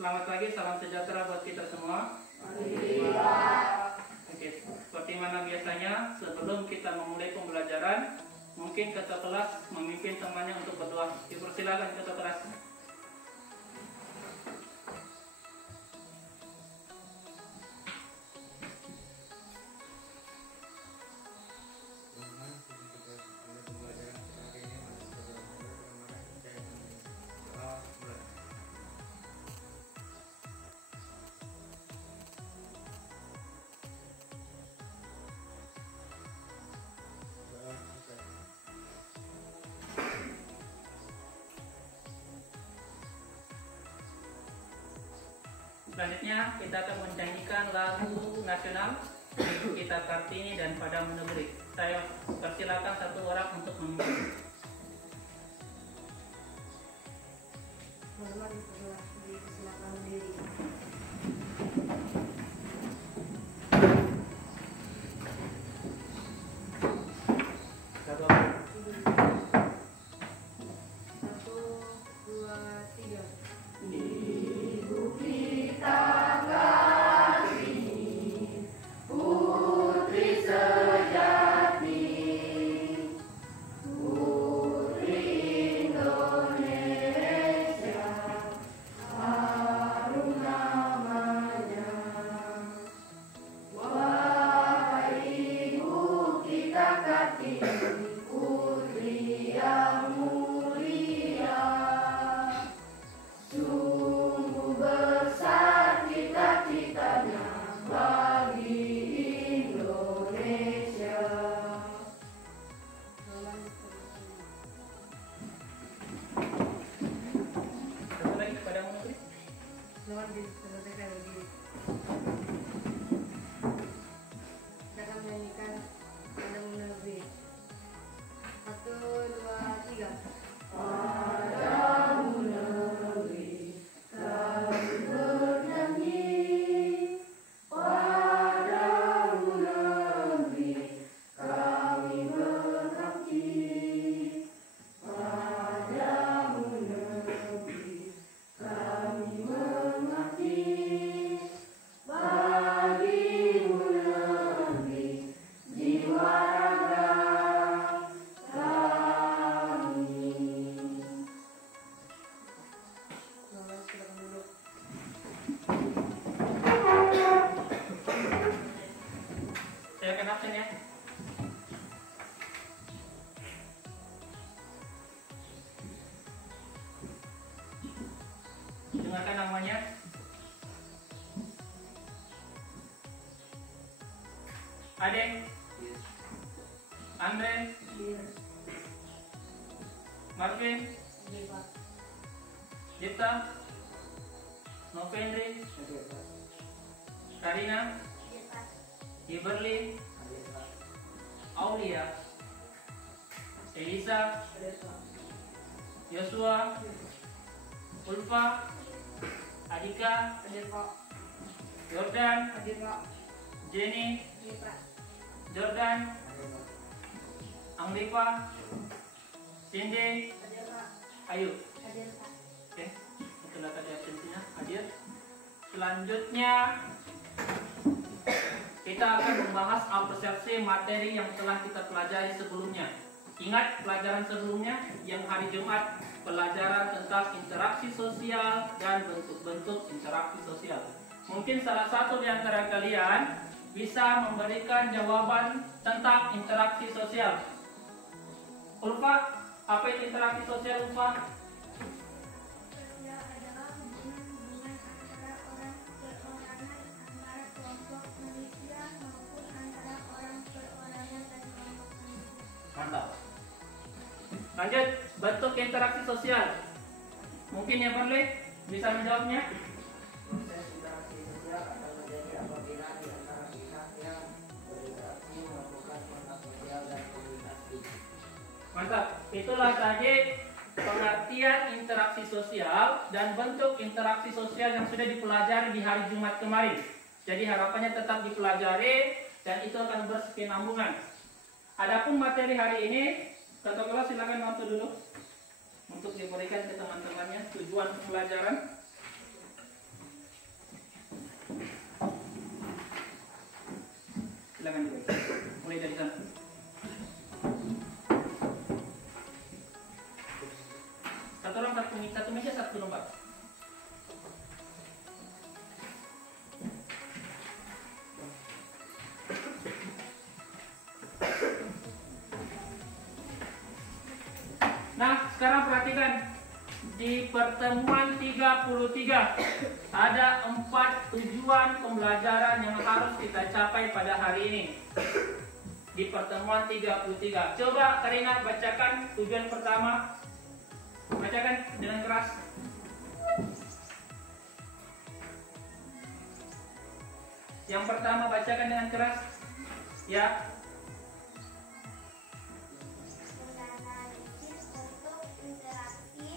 Selamat pagi, salam sejahtera buat kita semua. Oke, seperti mana biasanya, sebelum kita memulai pembelajaran, mungkin ketua kelas memimpin temannya untuk berdoa. Dipersilakan ketua kelas. Selanjutnya kita akan menyanyikan lagu nasional Ibu Kita Kartini dan Padamu Negeri. Saya persilakan satu orang untuk memimpin. Mohon dipersilakan berdiri. Satu, 1, 2, 3. Ibu kita Kartini, putri sejati, putri Indonesia, harum namanya. Wahai Ibu kita Kartini, putri yang mulia, sungguh besar cita-citanya bagi Indonesia. satu lagi Padamu Negeri. Mohon diselesaikan berdiri. Kita akan menyanyikan Padamu Negeri. 1, 2, 3. Padamu negeri kami bernyanyi, padamu negeri kami berbakti, padamu negeri kami mengabdi, bagimu negeri jiwa raga kami. Mohon silakan duduk. Saya akan absen ya. Dengarkan namanya. Adek, Andre, Marvin, Dita, Novendri, Karina, Iberly, Aulia, Elisa, Yosua, Ulfa, Adika, Jordan, Jenny, Jordan, Anglifa, Cindy, Ayu. Oke, itulah tadi absensinya hadir. Selanjutnya kita akan membahas persepsi materi yang telah kita pelajari sebelumnya. Ingat pelajaran sebelumnya yang hari Jumat, pelajaran tentang interaksi sosial dan bentuk-bentuk interaksi sosial. Mungkin salah satu di antara kalian bisa memberikan jawaban tentang interaksi sosial. Ulfa, apa itu interaksi sosial, Ulfa? Sosial adalah hubungan antara orang perorangan, antara kelompok manusia maupun antara orang perorangan dan kelompok manusia. Mantap. Lanjut, bentuk interaksi sosial. Mungkin ya Barley bisa menjawabnya. Proses interaksi sosial akan terjadi apabila di antara pihak yang berinteraksi melakukan kontak sosial dan komunikasi. Mantap. Itulah tadi pengertian interaksi sosial dan bentuk interaksi sosial yang sudah dipelajari di hari Jumat kemarin. Jadi harapannya tetap dipelajari dan itu akan berkesinambungan. Adapun materi hari ini, Ketua kelas silakan bantu dulu untuk diberikan ke teman-temannya tujuan pembelajaran. Silakan mulai dari sana. Satu orang satu meja satu lembar. Nah, sekarang perhatikan di pertemuan 33 ada 4 tujuan pembelajaran yang harus kita capai pada hari ini. Di pertemuan 33. Coba Karina bacakan tujuan pertama. Bacakan dengan keras. Yang pertama bacakan dengan keras. Ya. Menganalisis bentuk interaksi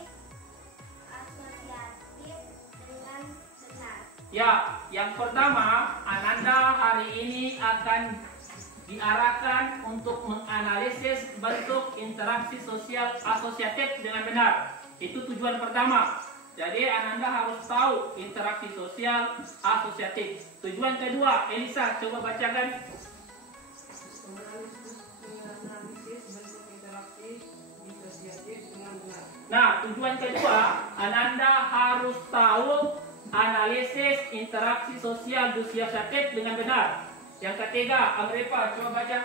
asosiatif dengan benar. Ya, yang pertama, Ananda hari ini akan diarahkan untuk menganalisis bentuk interaksi sosial asosiatif dengan benar. Itu tujuan pertama. Jadi Ananda harus tahu interaksi sosial asosiatif. Tujuan kedua, Elisa coba bacakan. Menganalisis bentuk interaksi disosiatif dengan benar. Nah, tujuan kedua, Ananda harus tahu analisis interaksi sosial disosiatif dengan benar. Yang ketiga, Agripa coba baca.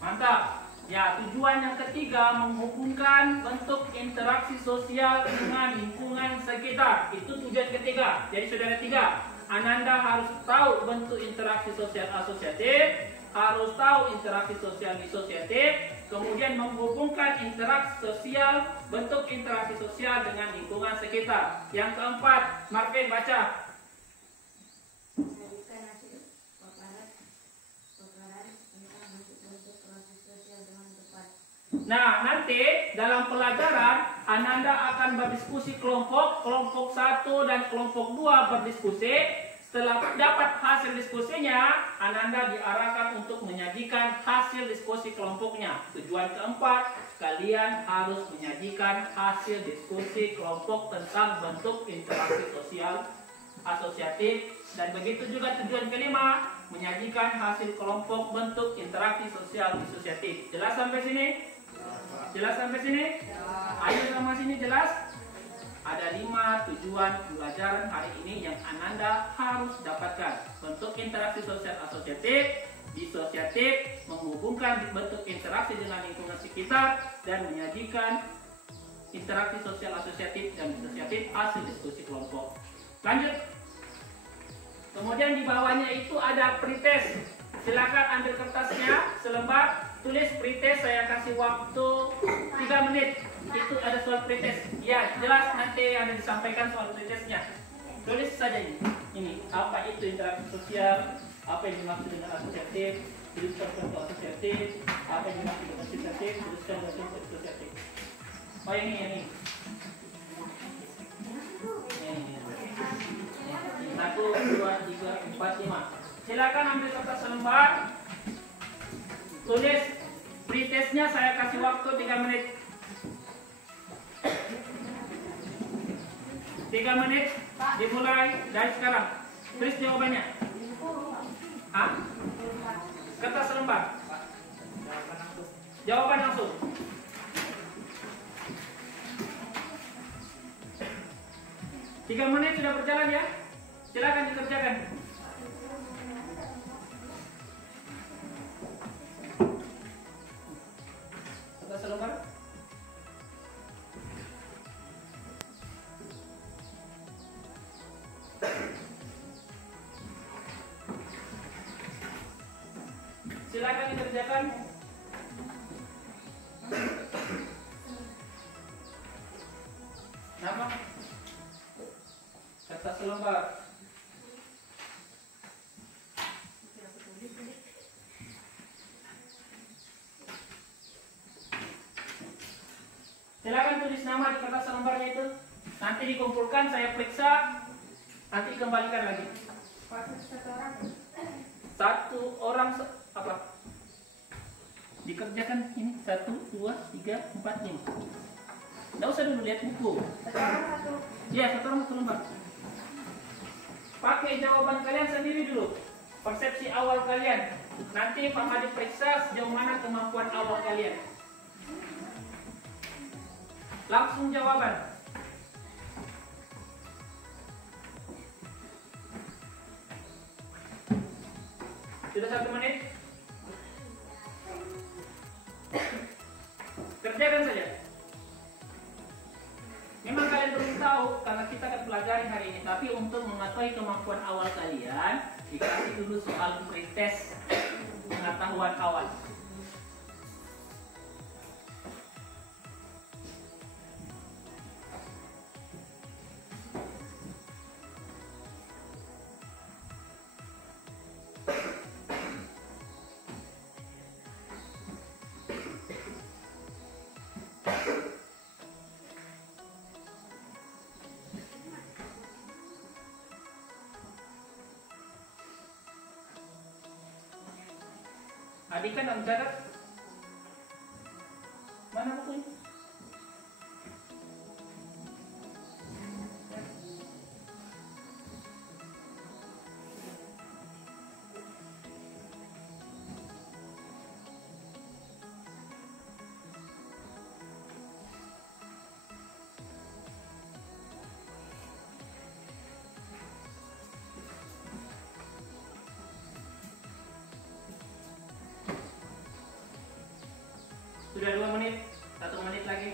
Mantap. Ya, tujuan yang ketiga menghubungkan bentuk interaksi sosial dengan lingkungan sekitar. Itu tujuan ketiga. Jadi saudara tiga, Ananda harus tahu bentuk interaksi sosial asosiatif, harus tahu interaksi sosial disosiatif, kemudian menghubungkan interaksi sosial, bentuk interaksi sosial dengan lingkungan sekitar. Yang keempat, Marvin baca. Menjadikan hasil paparan tentang bentuk-bentuk proses sosial dengan tepat. Nah, nanti dalam pelajaran Ananda akan berdiskusi kelompok 1 dan kelompok 2 berdiskusi. Setelah dapat hasil diskusinya, Ananda diarahkan untuk menyajikan hasil diskusi kelompoknya. Tujuan keempat, kalian harus menyajikan hasil diskusi kelompok tentang bentuk interaksi sosial asosiatif. Dan begitu juga tujuan kelima, menyajikan hasil kelompok bentuk interaksi sosial disosiatif. Jelas sampai sini? Jelas sampai sini? Ayo sama sini jelas? Ada 5 tujuan pembelajaran hari ini yang Ananda harus dapatkan. Bentuk interaksi sosial asosiatif, disosiatif, menghubungkan bentuk interaksi dengan lingkungan sekitar, dan menyajikan interaksi sosial asosiatif dan disosiatif hasil diskusi kelompok. Lanjut. Kemudian di bawahnya itu ada pretest. Silakan ambil kertasnya selembar, tulis pretest. Saya kasih waktu 3 menit. Itu ada soal pretest. Ya, jelas nanti ada disampaikan soal pretestnya. Tulis saja ini. Ini apa itu interaksi sosial, apa yang dimaksud dengan asosiatif, tuliskan contoh asosiatif, apa yang dimaksud dengan asosiatif, tuliskan contoh asosiatif. Oh ini. Ini. 1, 2, 3, 4, 5. Silakan ambil kertas selembar. Tulis pretestnya, saya kasih waktu 3 menit. 3 menit dimulai dari sekarang. Tulis jawabannya. Hah? Kertas selembar. Jawaban langsung. 3 menit sudah berjalan ya. Silakan dikerjakan. Kertas selembar. Silakan dikerjakan. Nama? Kertas selembar. Silakan tulis nama di kertas lembarnya itu. Nanti dikumpulkan, saya periksa, nanti dikembalikan lagi. Satu orang. Satu orang apa? Dikerjakan ini 1, 2, 3, 4, 5. Nggak usah dulu lihat buku. Iya, satu orang satu lembar. Pakai jawaban kalian sendiri dulu. Persepsi awal kalian. Nanti Pak Madi periksa sejauh mana kemampuan awal kalian. Langsung jawaban. Sudah 1 menit. Kerjakan saja. Memang kalian belum tahu karena kita akan pelajari hari ini. Tapi untuk mengetahui kemampuan awal kalian, dikasih dulu soal pretest pengetahuan awal. Adik kan mencatat. Mana bukunya? Sudah 2 menit, 1 menit lagi.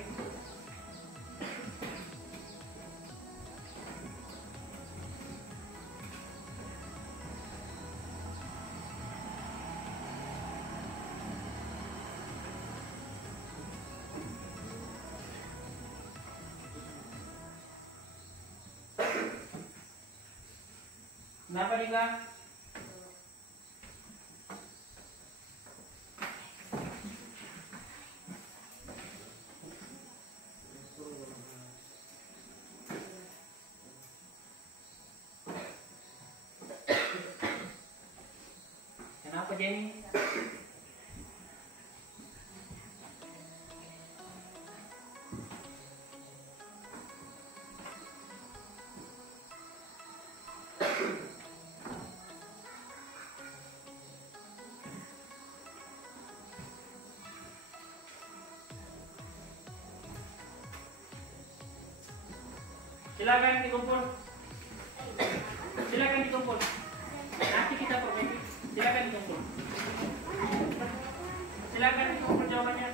Kenapa Dika? Kenapa Jenny? Silakan dikumpul. Silakan dikumpul. Nanti kita perbaiki. Silakan dikumpul. Silakan dikumpul jawabannya.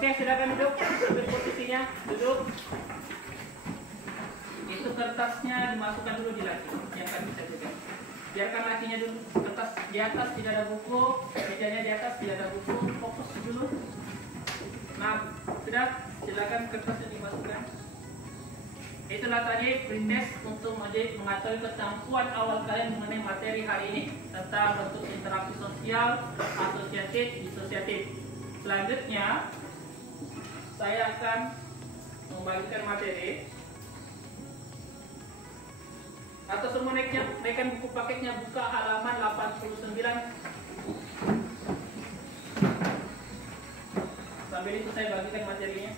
Oke, silakan duduk. Ambil posisinya, duduk. Itu kertasnya dimasukkan dulu di laci yang akan bisa pegang. Biarkan lacinya dulu. Kertas di atas tidak ada buku, mejanya di atas tidak ada buku. Fokus dulu. Nah, sudah. Silakan kertasnya dimasukkan. Itulah tadi pretest untuk mengetahui kemampuan awal kalian mengenai materi hari ini tentang bentuk interaksi sosial, asosiatif, disosiatif. Selanjutnya saya akan membagikan materi. Atau semua naikkan buku paketnya, buka halaman 89. Sambil itu saya bagikan materinya.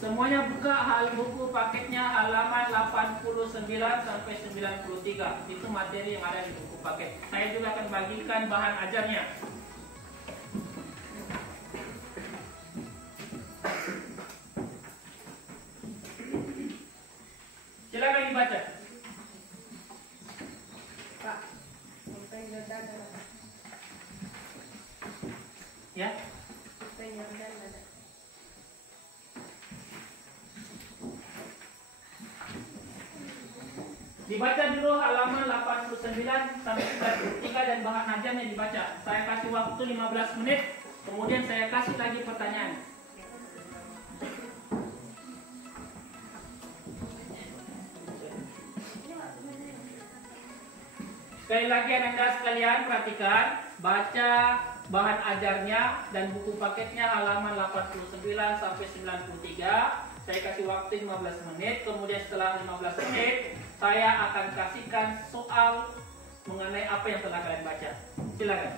Semuanya buka buku paketnya halaman 89 sampai 93. Itu materi yang ada di buku paket. Saya juga akan bagikan bahan ajarnya. Silakan dibaca. Pak, sampai Jordan ada. Ya. Sampai Jordan ada. Dibaca dulu halaman 89 sampai 93 dan bahan ajarnya dibaca. Saya kasih waktu 15 menit, kemudian saya kasih lagi pertanyaan. Sekali lagi Anda sekalian perhatikan, baca bahan ajarnya dan buku paketnya halaman 89 sampai 93. Saya kasih waktu 15 menit, kemudian setelah 15 menit saya akan kasihkan soal mengenai apa yang telah kalian baca. Silakan.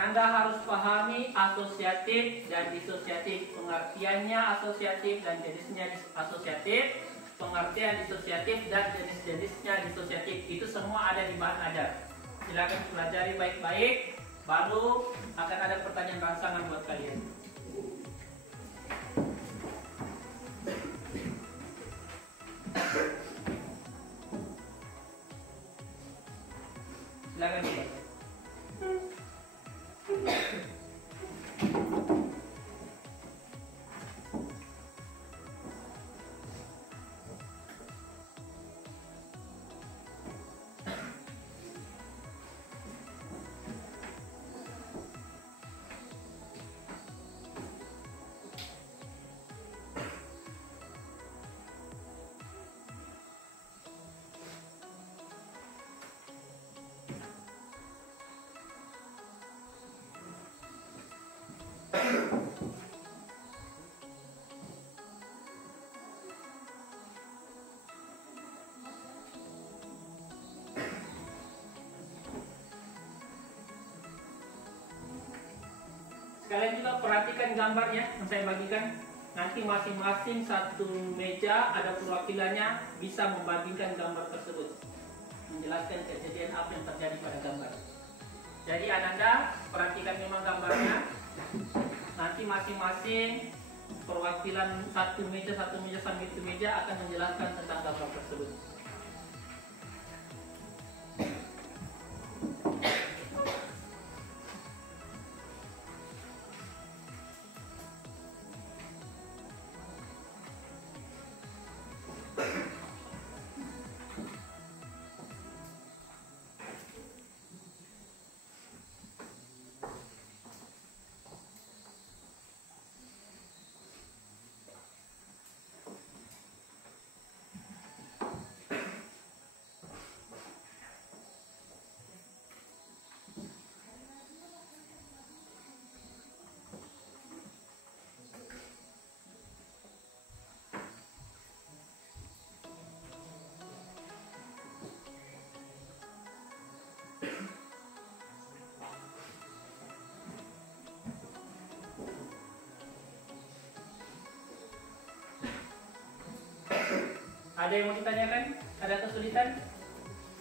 Anda harus pahami asosiatif dan disosiatif. Pengertiannya asosiatif dan jenisnya asosiatif. Pengertian disosiatif dan jenis-jenisnya disosiatif. Itu semua ada di bahan ajar. Silakan pelajari baik-baik. Baru akan ada pertanyaan rangsangan buat kalian. Silakan ya. Kalian juga perhatikan gambarnya yang saya bagikan. Nanti masing-masing satu meja ada perwakilannya, bisa membagikan gambar tersebut, menjelaskan kejadian apa yang terjadi pada gambar. Jadi Ananda perhatikan memang gambarnya. Nanti masing-masing perwakilan satu meja sampai itu meja akan menjelaskan tentang gambar tersebut. Ada yang mau ditanyakan? Ada kesulitan?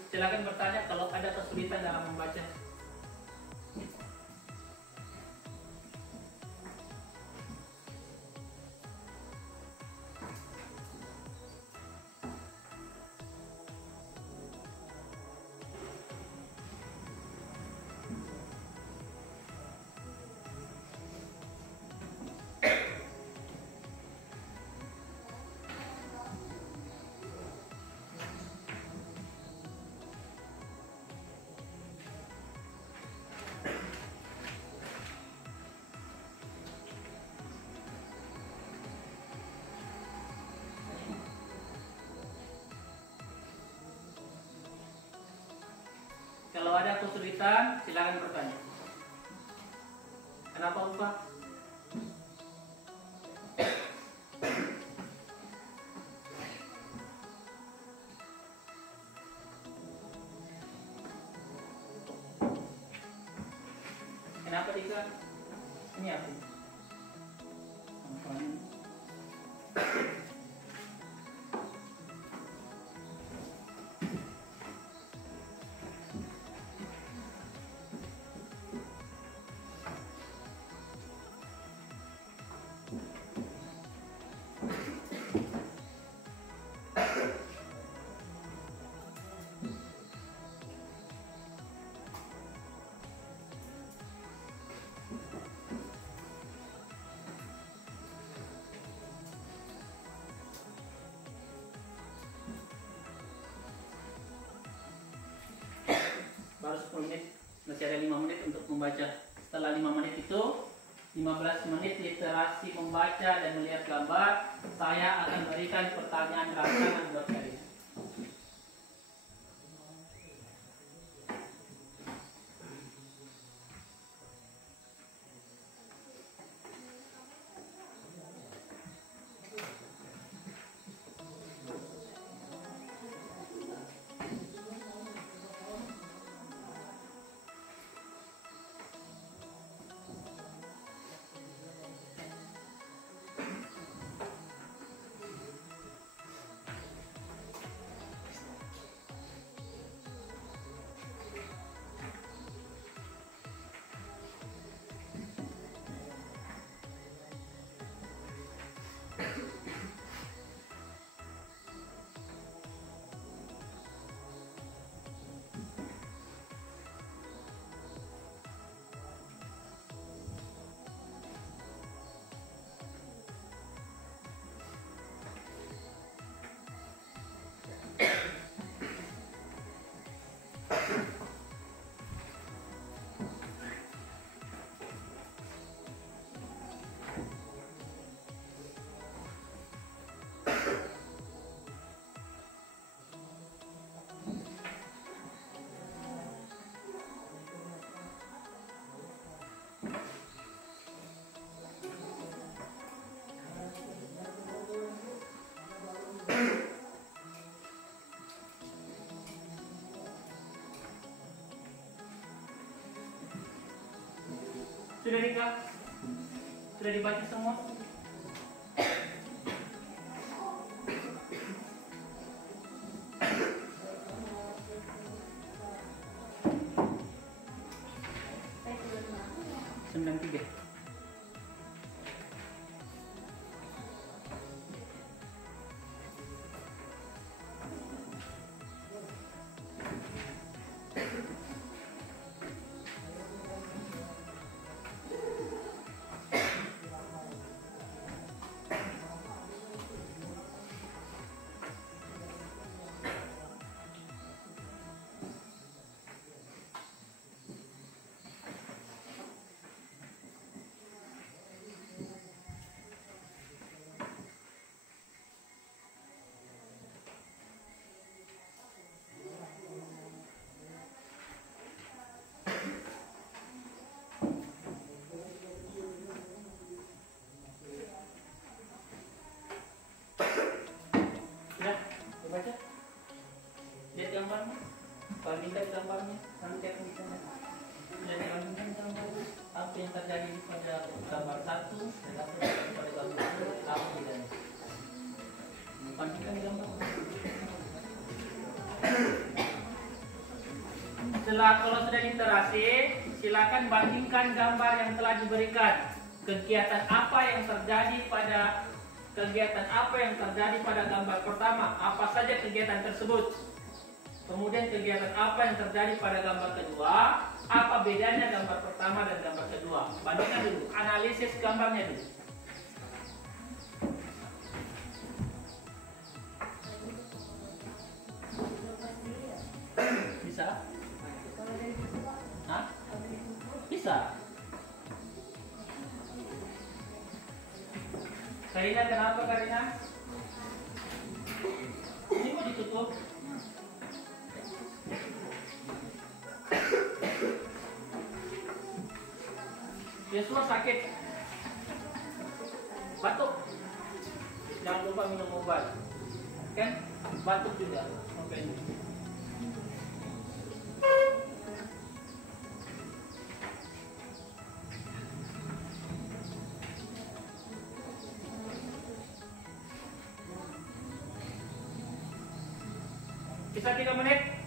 Silakan bertanya kalau ada kesulitan dalam membaca. Kalau ada kesulitan, silakan bertanya. Kenapa lupa? Kenapa Dika? Ini apa? Baru 10 menit, masih ada 5 menit untuk membaca. Setelah 5 menit itu 15 menit literasi membaca dan melihat gambar. Saya akan berikan pertanyaan rangsangan buat kalian. Sudah Dika? Sudah dibaca semua? Sembilan tiga. Baca, lihat gambarnya, bandingkan gambarnya, nanti akan bisa lihat bandingkan gambarnya, apa yang terjadi pada gambar satu dan apa yang terjadi pada gambar dua, apa bedanya? Bandingkan gambar. Setelah kalau sudah literasi, silakan bandingkan gambar yang telah diberikan. Kegiatan apa yang terjadi pada gambar pertama? Apa saja kegiatan tersebut? Kemudian kegiatan apa yang terjadi pada gambar kedua? Apa bedanya gambar pertama dan gambar kedua? Bandingkan dulu, analisis gambarnya dulu. Bisa? Hah? Bisa. Karina, kenapa Karina? Ini mau ditutup? Yesua sakit, batuk, jangan lupa minum obat, kan? Batuk juga, sampai ini. Bisa 3 menit.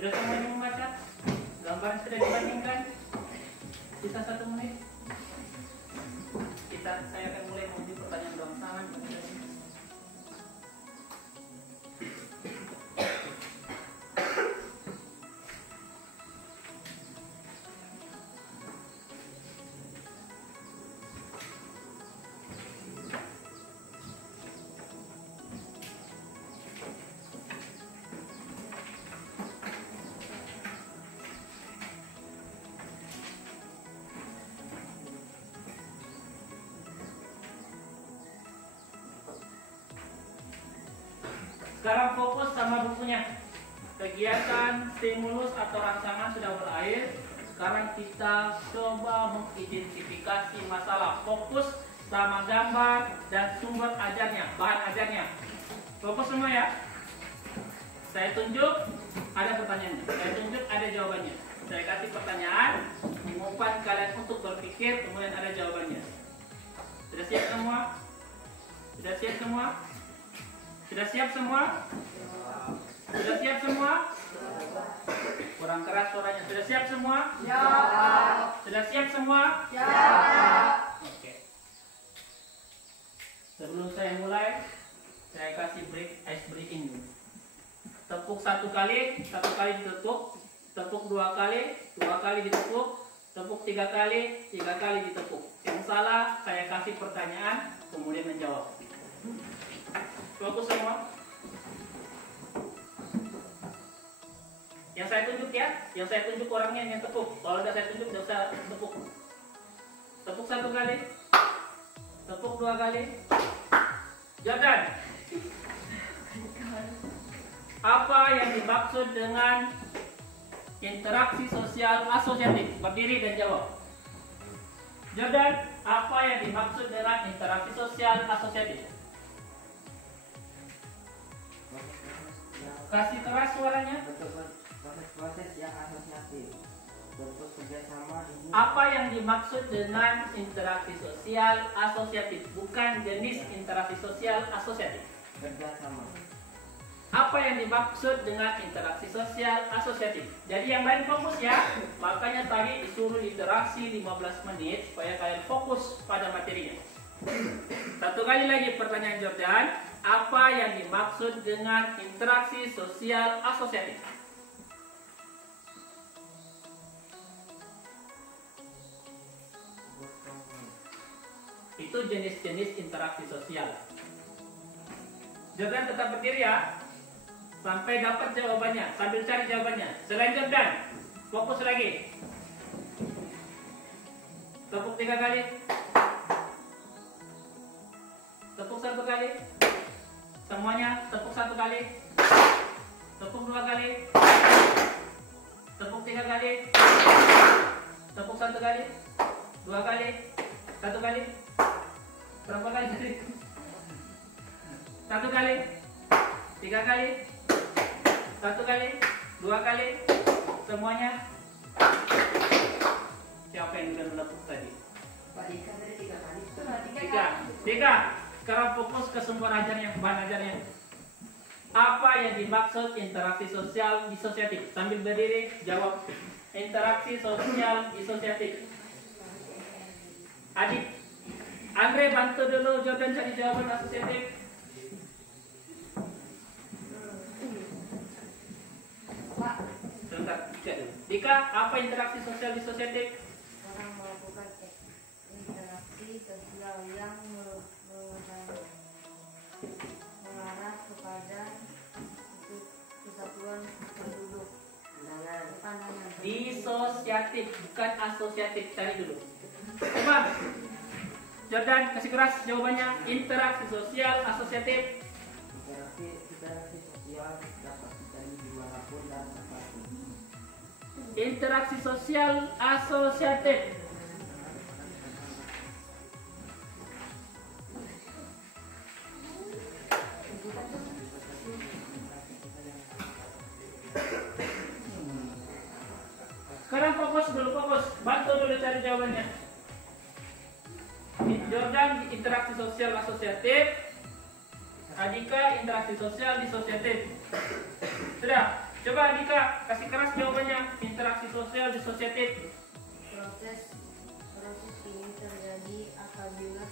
Sudah semuanya membaca? Gambar sudah dibandingkan? Sisa 1 menit. Saya akan mulai menguji pertanyaan doang tangan. Sekarang fokus sama bukunya. Kegiatan, stimulus atau rangsangan sudah berakhir. Sekarang kita coba mengidentifikasi masalah. Fokus sama gambar dan sumber ajarnya, bahan ajarnya. Fokus semua ya. Saya tunjuk, ada pertanyaannya. Saya tunjuk, ada jawabannya. Saya kasih pertanyaan, mengumpan kalian untuk berpikir, kemudian ada jawabannya. Sudah siap semua? Sudah siap semua? Sudah siap semua? Sudah siap semua? Kurang keras suaranya. Sudah siap semua? Ya. Sudah siap semua? Ya. Oke. Sebelum saya mulai, saya kasih ice breaking dulu. Tepuk 1 kali ditekuk. Tepuk 2 kali ditekuk. Tepuk 3 kali ditekuk. Yang salah, saya kasih pertanyaan, kemudian menjawab. Fokus semua. Yang saya tunjuk ya, yang saya tunjuk orangnya yang tepuk. Kalau tidak saya tunjuk, tidak usah tepuk. Tepuk 1 kali. Tepuk 2 kali. Jordan. Apa yang dimaksud dengan interaksi sosial asosiatif? Berdiri dan jawab. Jordan, apa yang dimaksud dengan interaksi sosial asosiatif? Kasih keras suaranya. Proses yang asosiatif, bentuk kerjasama ini. Apa yang dimaksud dengan interaksi sosial asosiatif? Bukan jenis interaksi sosial asosiatif. Kerjasama. Apa yang dimaksud dengan interaksi sosial asosiatif? Jadi yang lain fokus ya. Makanya tadi disuruh interaksi 15 menit supaya kalian fokus pada materinya. Satu kali lagi pertanyaan Jordan. Apa yang dimaksud dengan interaksi sosial asosiatif? Itu jenis-jenis interaksi sosial. Jordan tetap berdiri ya, sampai dapat jawabannya, sambil cari jawabannya. Selain Jordan, fokus lagi. Tepuk 3 kali. Tepuk 1 kali. Semuanya tepuk 1 kali. Tepuk 2 kali. Tepuk 3 kali. Tepuk 1 kali. 2 kali. 1 kali. Berapa kali tadi? 1 kali. 3 kali. 1 kali. 2 kali. Semuanya. Siapa yang udah menepuk tadi? Pak Dika tadi 3 kali. 3. Sekarang fokus ke sumber ajarnya, bahan ajarnya. Apa yang dimaksud interaksi sosial disosiatif? Sambil berdiri, jawab. Interaksi sosial disosiatif. Adik, Andre bantu dulu Jordan cari jawaban asosiatif. Pak, Sebentar, Dika, apa interaksi sosial disosiatif? orang melakukan interaksi sosial yang mengarah kepada kesatuan penduduk. Pandangan. Disosiatif, bukan asosiatif. Cari dulu. Coba, Jordan kasih keras jawabannya. Interaksi sosial asosiatif. Interaksi sosial dapat terjadi dimanapun dan kapanpun. Interaksi sosial asosiatif. Sekarang fokus dulu, fokus. Bantu dulu cari jawabannya. Jordan interaksi sosial asosiatif. Adika interaksi sosial disosiatif. Sudah. Coba Adika kasih keras jawabannya. Interaksi sosial disosiatif. Proses ini terjadi apabila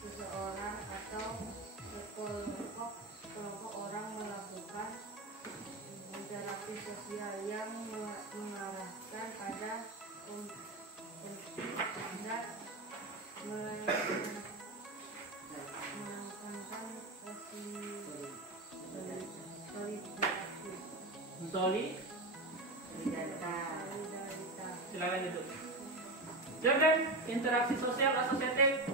seseorang atau sekelompok orang melakukan interaksi sosial yang mengarahkan pada menekankan solidaritas. Silakan duduk. Jordan interaksi sosial asosiatif.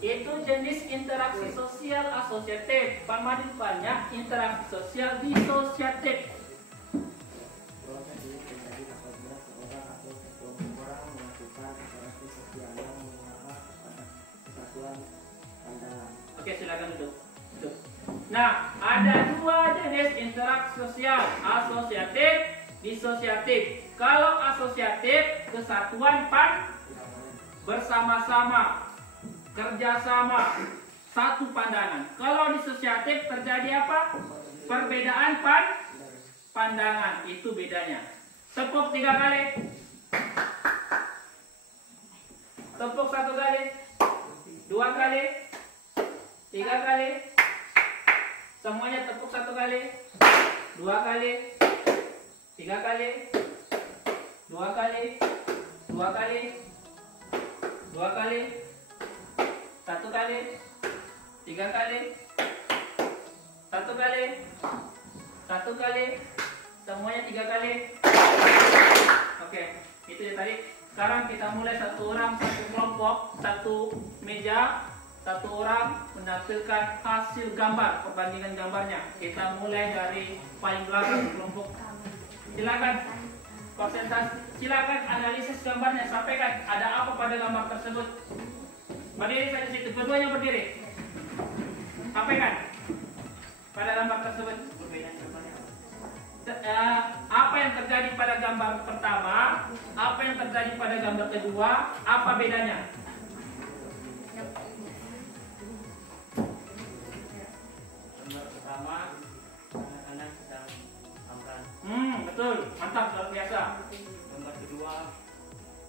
Itu jenis interaksi sosial asosiatif. Pak Madin banyak interaksi sosial disosiatif. Proses ini terjadi apabila seorang atau sekelompok orang melakukan interaksi sosial yang mengarah kepada kesatuan pandangan. Oke, silakan duduk. Duduk. Nah, ada dua jenis interaksi sosial, asosiatif, disosiatif. Kalau asosiatif, kesatuan bersama-sama, kerjasama, satu pandangan. Kalau disosiatif terjadi apa? Perbedaan pandangan, itu bedanya. Tepuk 3 kali. Tepuk 1 kali. 2 kali. 3 kali. Semuanya tepuk 1 kali. 2 kali. 3 kali. 2 kali. 2 kali. 2 kali. 1 kali. 3 kali. 1 kali. 1 kali. Semuanya 3 kali. Oke, Itu ya tadi. Sekarang kita mulai satu orang satu kelompok, satu meja, satu orang menampilkan hasil gambar, perbandingan gambarnya. Kita mulai dari paling belakang kelompok. Silakan konsentrasi, silakan analisis gambarnya, sampaikan ada apa pada gambar tersebut. Berdiri saja situ, keduanya berdiri. Sampaikan pada gambar tersebut. Apa yang terjadi pada gambar pertama, apa yang terjadi pada gambar kedua, apa bedanya? Gambar pertama, anak-anak sedang makan. Betul, mantap, luar biasa. Gambar kedua,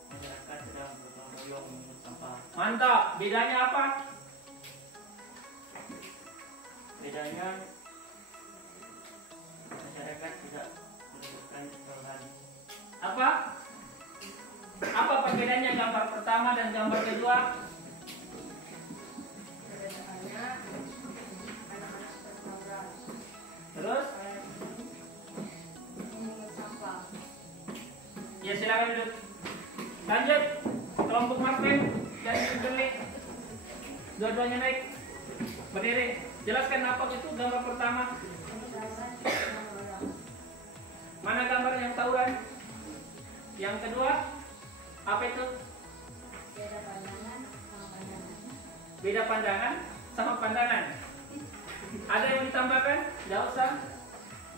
masyarakat sedang bergotong royong mengungut sampah. Mantap, bedanya apa? Bedanya masyarakat tidak menunjukkan kesalahan. Apa? Apa perbedaannya gambar pertama dan gambar kedua? Perbedaannya anak-anak bertawuran, Terus? memungut sampah. Ya silakan duduk. Lanjut, kelompok Marvin dan Shirley. Dua-duanya naik. Berdiri. Jelaskan apa itu gambar pertama. Mana gambar yang tawuran? Yang kedua, apa itu? Beda pandangan sama pandangan. Beda pandangan sama pandangan. Ada yang ditambahkan? Tidak usah.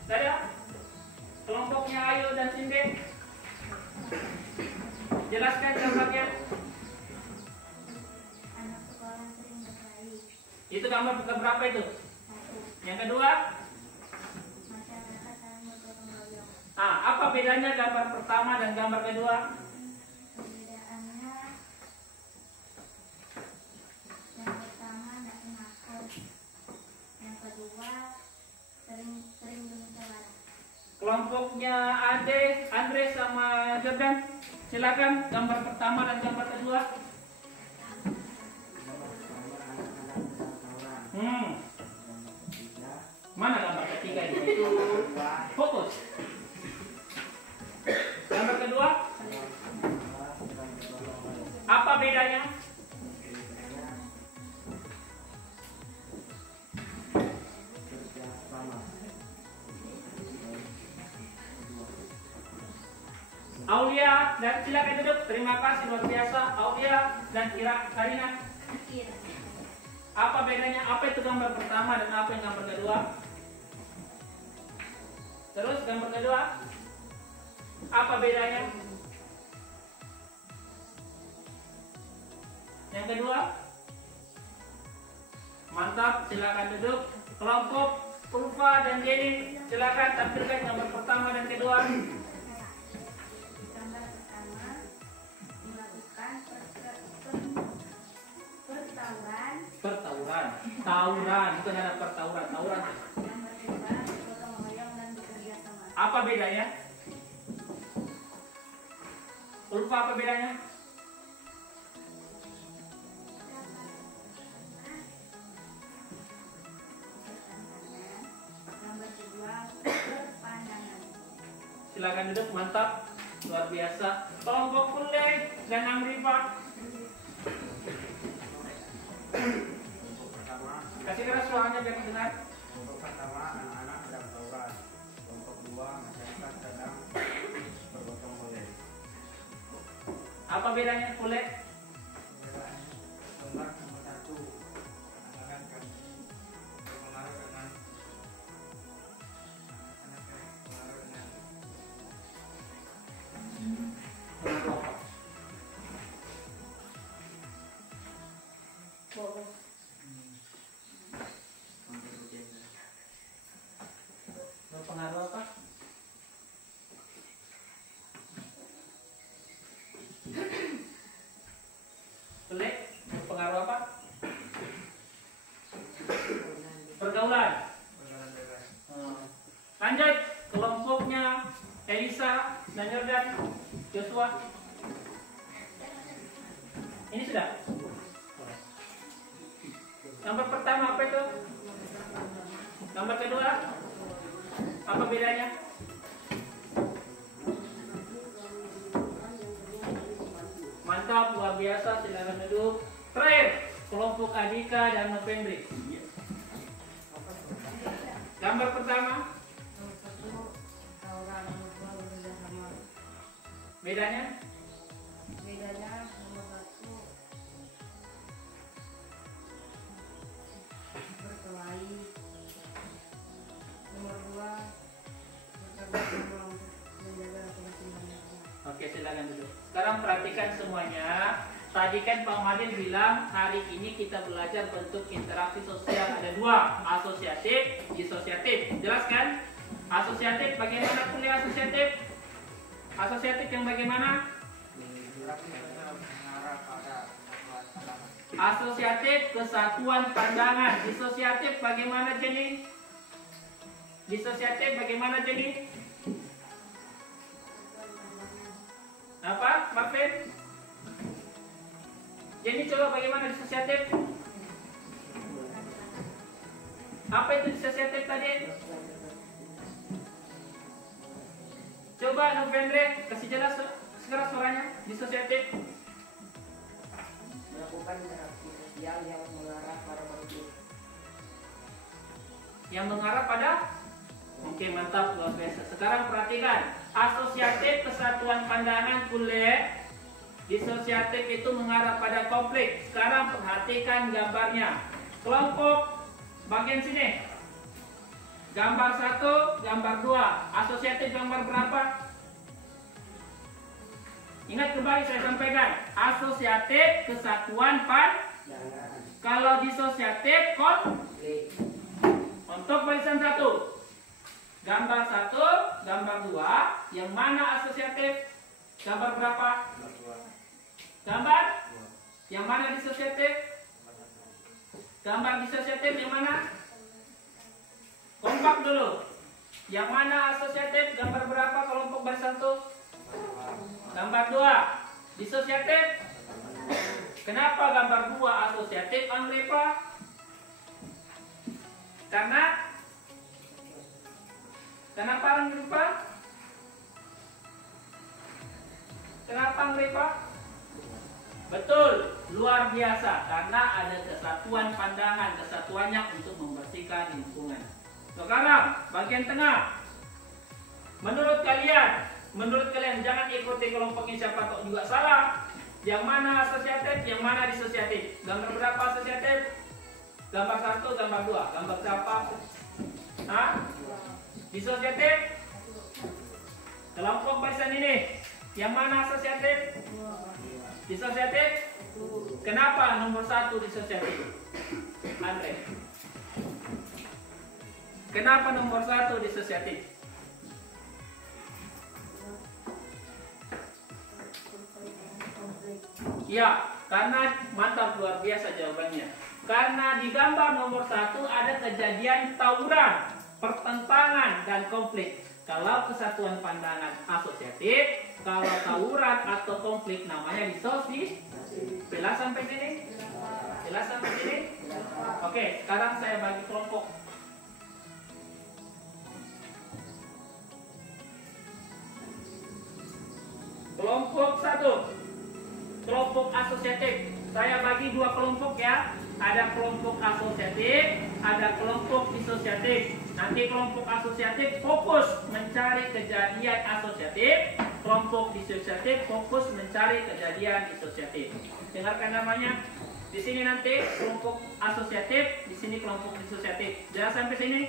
Saya kelompoknya Ayu dan Cindy. Jelaskan gambarnya. Anak sekolah sering berkelahi. Itu gambar berapa itu? Satu, Yang kedua, masyarakat saling bergotong royong. apa bedanya gambar pertama dan gambar kedua? Perbedaannya yang pertama tidak menakut, yang kedua sering bermusyawarah. Kelompoknya Andre sama Jordan. Silakan gambar pertama dan gambar kedua. Gambar pertama, anak-anak sedang tawuran. Gambar ketiga, Mana gambar ketiga itu? Fokus. Gambar kedua, sampah sedang bergotong royong. apa bedanya? Kerja sama. Aulia dan silakan duduk. Terima kasih luar biasa Aulia dan Karina. Kira Apa bedanya? Apa itu gambar pertama dan apa yang gambar kedua? Terus gambar kedua, apa bedanya? Yang kedua, mantap. Silakan duduk. Kelompok Ulfa dan Jenny, silakan tampilkan gambar pertama dan kedua. Gambar pertama melakukan pertawuran. Pertawuran, tawuran, bukan ada pertawuran, tawuran. Gambar kedua bergotong royong dan bekerja sama. Apa bedanya? Ulfa, apa bedanya? Gambar kedua berpandangan. Silakan duduk, mantap, luar biasa. Kelompok Pule dan Amrifa, Untuk pertama, kasih keras suaranya biar didengar. untuk pertama anak-anak sedang tawuran. Untuk kedua masyarakat sedang bergotong royong. Apa bedanya Pule? Gambar nomor satu, anak-anak kan berpengaruh dengan Berpengaruh apa? Pule, berpengaruh apa? Pergaulan. pergaulan bebas. Lanjut, kelompoknya Elisa dan Jordan, Joshua. Ini sudah. Gambar pertama apa itu? Gambar kedua, apa bedanya? Gambar pertama, Nomor 1 tawuran, nomor 2 bekerja sama. bedanya? Bedanya nomor 1 berkelahi, nomor 2 bekerja sama untuk menjaga kebersihan lingkungan. Oke, silakan duduk. Sekarang perhatikan semuanya. Tadi kan Pak Madin bilang hari ini kita belajar bentuk interaksi sosial. Ada dua, asosiatif, disosiatif. Jelas kan? Asosiatif, bagaimana kuliah asosiatif? Asosiatif yang bagaimana? Asosiatif kesatuan pandangan. Disosiatif bagaimana Jenny? Disosiatif bagaimana Jenny? Apa, Marvin? Jenny coba bagaimana disosiatif? Apa itu disosiatif tadi? Coba Novendre kasih jelas sekarang suaranya disosiatif. Melakukan interaksi sosial yang mengarah pada konflik. Yang mengarah pada? Oke, mantap, luar biasa. Sekarang perhatikan, asosiatif kesatuan pandangan kuliah. Disosiatif itu mengarah pada konflik. Sekarang perhatikan gambarnya. Kelompok bagian sini. Gambar 1, gambar 2. Asosiatif gambar berapa? Ingat kembali saya sampaikan. Asosiatif kesatuan Jangan kalau disosiatif konflik. untuk barisan 1. Gambar 1, gambar 2. Yang mana asosiatif? Gambar berapa? Gambar? Yang mana disosiatif? Gambar disosiatif yang mana? Kompak dulu. Yang mana asosiatif? Gambar berapa kelompok barisan 1? Gambar 2. Disosiatif? Kenapa gambar 2 asosiatif, Angrepa? Kenapa Angrepa? Kenapa Angrepa? Betul, luar biasa karena ada kesatuan pandangan, kesatuannya untuk membersihkan lingkungan. Sekarang bagian tengah. Menurut kalian jangan ikuti kelompoknya siapa kok juga salah. Yang mana asosiatif, yang mana disosiatif? Gambar berapa asosiatif? Gambar 1, gambar 2. Gambar berapa? Hah? Disosiatif? Kelompok barisan ini. Yang mana asosiatif? Disosiatif? Kenapa nomor 1 disosiatif? Andre. Kenapa nomor 1 disosiatif? Ya, karena mantap, luar biasa jawabannya. Karena di gambar nomor 1 ada kejadian tawuran, pertentangan dan konflik. Kalau kesatuan pandangan asosiatif, kalau tawuran atau konflik namanya disosiatif. Jelas sampai sini? Jelas sampai sini? Oke, sekarang saya bagi kelompok. Kelompok 1, kelompok asosiatif. Saya bagi 2 kelompok ya. Ada kelompok asosiatif, ada kelompok disosiatif. Nanti kelompok asosiatif fokus mencari kejadian asosiatif, kelompok disosiatif fokus mencari kejadian disosiatif. Dengarkan namanya. Di sini nanti kelompok asosiatif, di sini kelompok disosiatif. Jelas sampai sini?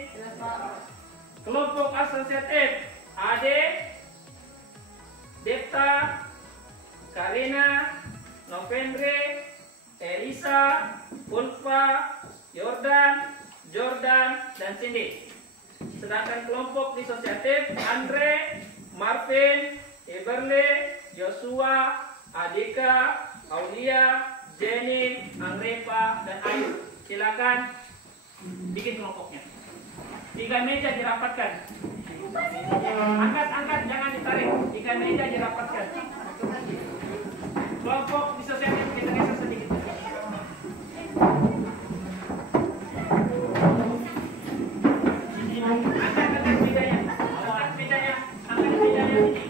Kelompok asosiatif, Ade, Depta, Karina, Novendre, Elisa, Ulfa, Jordan, dan Cindy. Sedangkan kelompok disosiatif, Andre, Marvin, Eberle, Joshua, Adika, Aulia, Jenny, Angrepa, dan Ayu. Silakan bikin kelompoknya. 3 meja dirapatkan. Angkat, jangan ditarik. 3 meja dirapatkan. Kelompok disosiatif kita geser sedikit. Angkat bedanya. Angkat bedanya ini.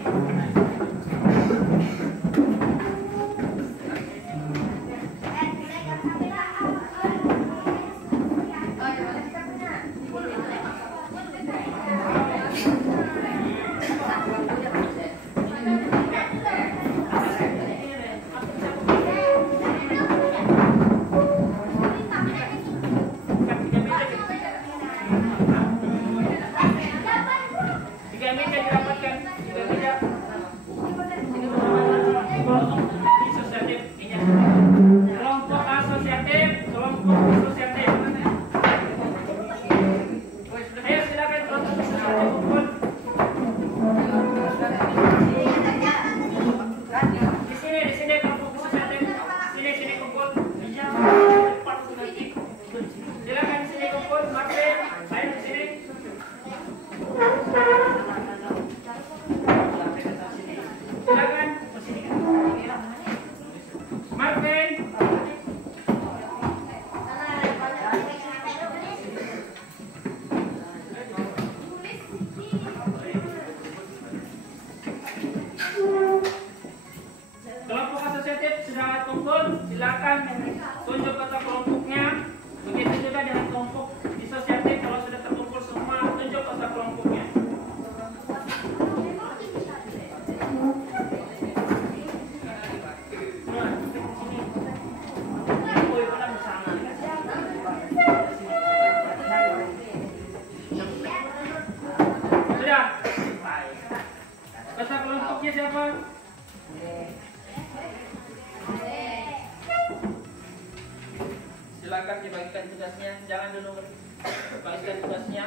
bagikan tugasnya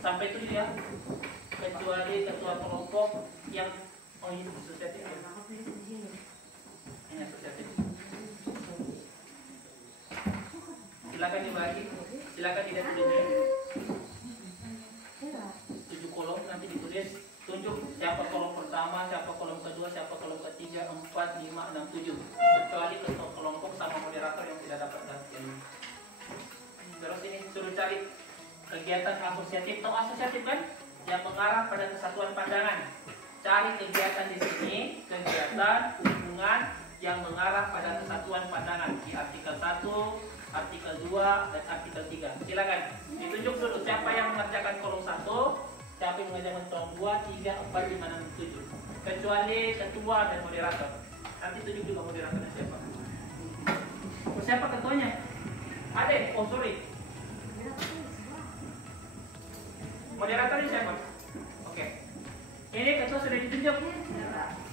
sampai 7 ya, kecuali ketua kelompok yang ini asosiatif ya. Ini asosiatif. Silakan dibagi, silakan dilihat tulisnya. 7 kolom nanti ditulis, tunjuk siapa kolom pertama, siapa kolom kedua, siapa kolom ketiga, 4, 5, 6, 7. Kecuali ketua kelompok sama moderator yang tidak dapat gantian. Terus ini suruh cari kegiatan asosiatif. Tahu asosiatif kan? Yang mengarah pada kesatuan pandangan. Cari kegiatan di sini, kegiatan hubungan yang mengarah pada kesatuan pandangan di artikel 1, artikel 2, dan artikel 3. Silakan ditunjuk dulu siapa yang mengerjakan kolom 1, siapa yang mengerjakan kolom 2, 3, 4, 5, 6, 7. Kecuali ketua dan moderator. Nanti tunjuk juga moderatornya siapa. Oh, siapa ketuanya? Ada? Oh sorry. Moderatornya siapa? Oke. Ini ketua sudah ditunjuk.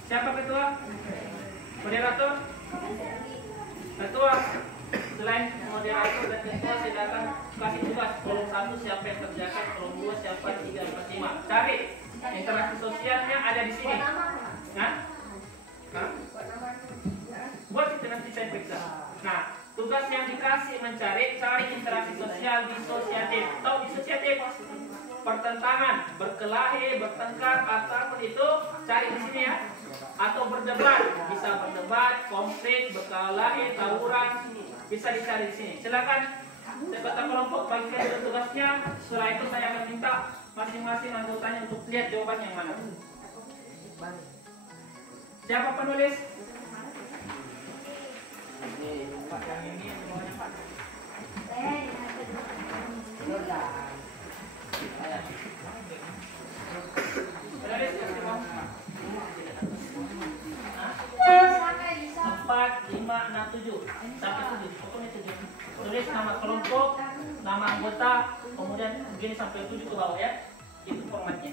Siapa ketua? Moderator? Ketua. Selain moderator dan ketua, silakan kasih tugas. Kolom 1 siapa yang kerjakan, kolom 2 siapa, 3, 4, 5. Cari interaksi sosialnya ada di sini. Nah, buat itu nanti saya periksa. Nah, tugas yang dikasih mencari, cari interaksi sosial disosiatif. Tahu disosiatif? Pertentangan, berkelahi, bertengkar, ataupun itu cari di sini ya. Atau berdebat, bisa berdebat, konflik, berkelahi, tawuran, bisa dicari di sini. Silakan ketua kelompok bagikan dulu tugasnya. Setelah itu saya akan minta masing-masing anggotanya untuk lihat jawaban yang mana. Siapa penulis? Pak yang ini semuanya Pak. Penulis kasih mau. 4, 5, 6, 7 sampai 7. Pokoknya 7. Tulis nama kelompok, nama anggota, kemudian begini sampai 7 ke bawah ya. Itu formatnya.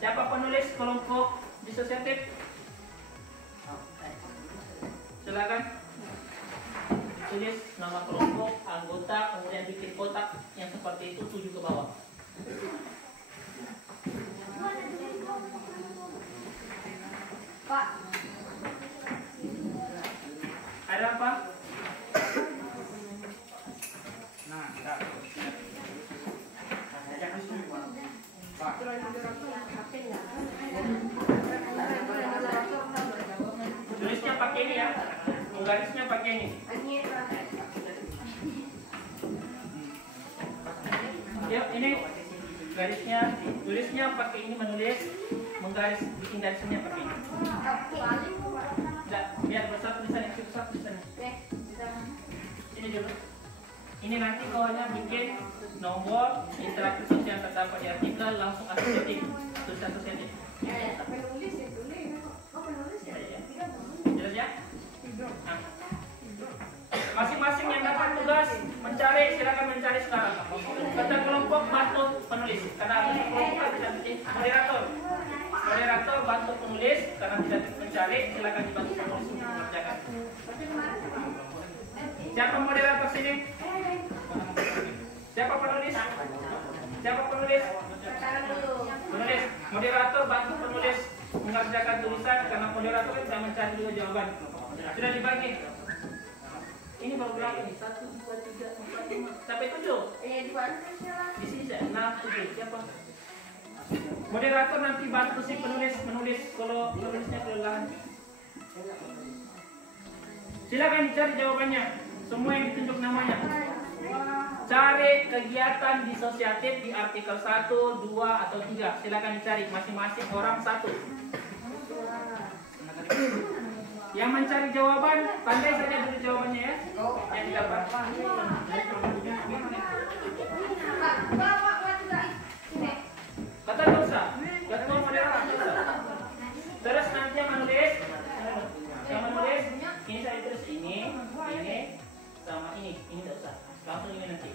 Siapa penulis kelompok disosiatif? Silakan. Tulis nama kelompok, anggota, kemudian bikin kotak yang seperti itu 7 ke bawah. Pak. Ada apa? Nah, kita Pak. Tulisnya pakai ini ya. Garisnya pakai ini. Yuk, ini garisnya, tulisnya pakai ini, menulis, menggaris, bikin garisnya pakai ini. Nggak, biar besar tulisan yang besar tulisannya. Ini dulu. Ini nanti bawahnya bikin nomor interaksi sosial terdapat di artikel, langsung asosiatif, tulisan asosiatif. Jelas ya? Nah. Masing-masing yang dapat tugas mencari, silakan mencari sekarang. Ketua kelompok bantu penulis, karena ini kelompok tidak bikin moderator. Moderator bantu penulis, karena tidak mencari, silakan dibantu penulis untuk mengerjakan. Siapa moderator sini? Siapa penulis? Siapa penulis? Penulis. Moderator bantu penulis mengerjakan tulisan, karena moderator tidak mencari juga jawaban. Sudah dibagi. Ini baru berapa nih? 1, 2, 3, 4, 5 sampai 7. Di sini 6, 7. Siapa? Moderator nanti bantu si penulis menulis kalau penulisnya kelelahan. Silakan dicari jawabannya. Semua yang ditunjuk namanya. Cari kegiatan disosiatif di artikel 1, 2, atau 3. Silakan dicari masing-masing orang 1. Yang mencari jawaban, tandai saja dulu jawabannya ya. Yang didapat. Kata dosa, ketua moderator dosa. Terus nanti yang menulis, ini saya tulis ini, sama ini dosa. Langsung ini nanti.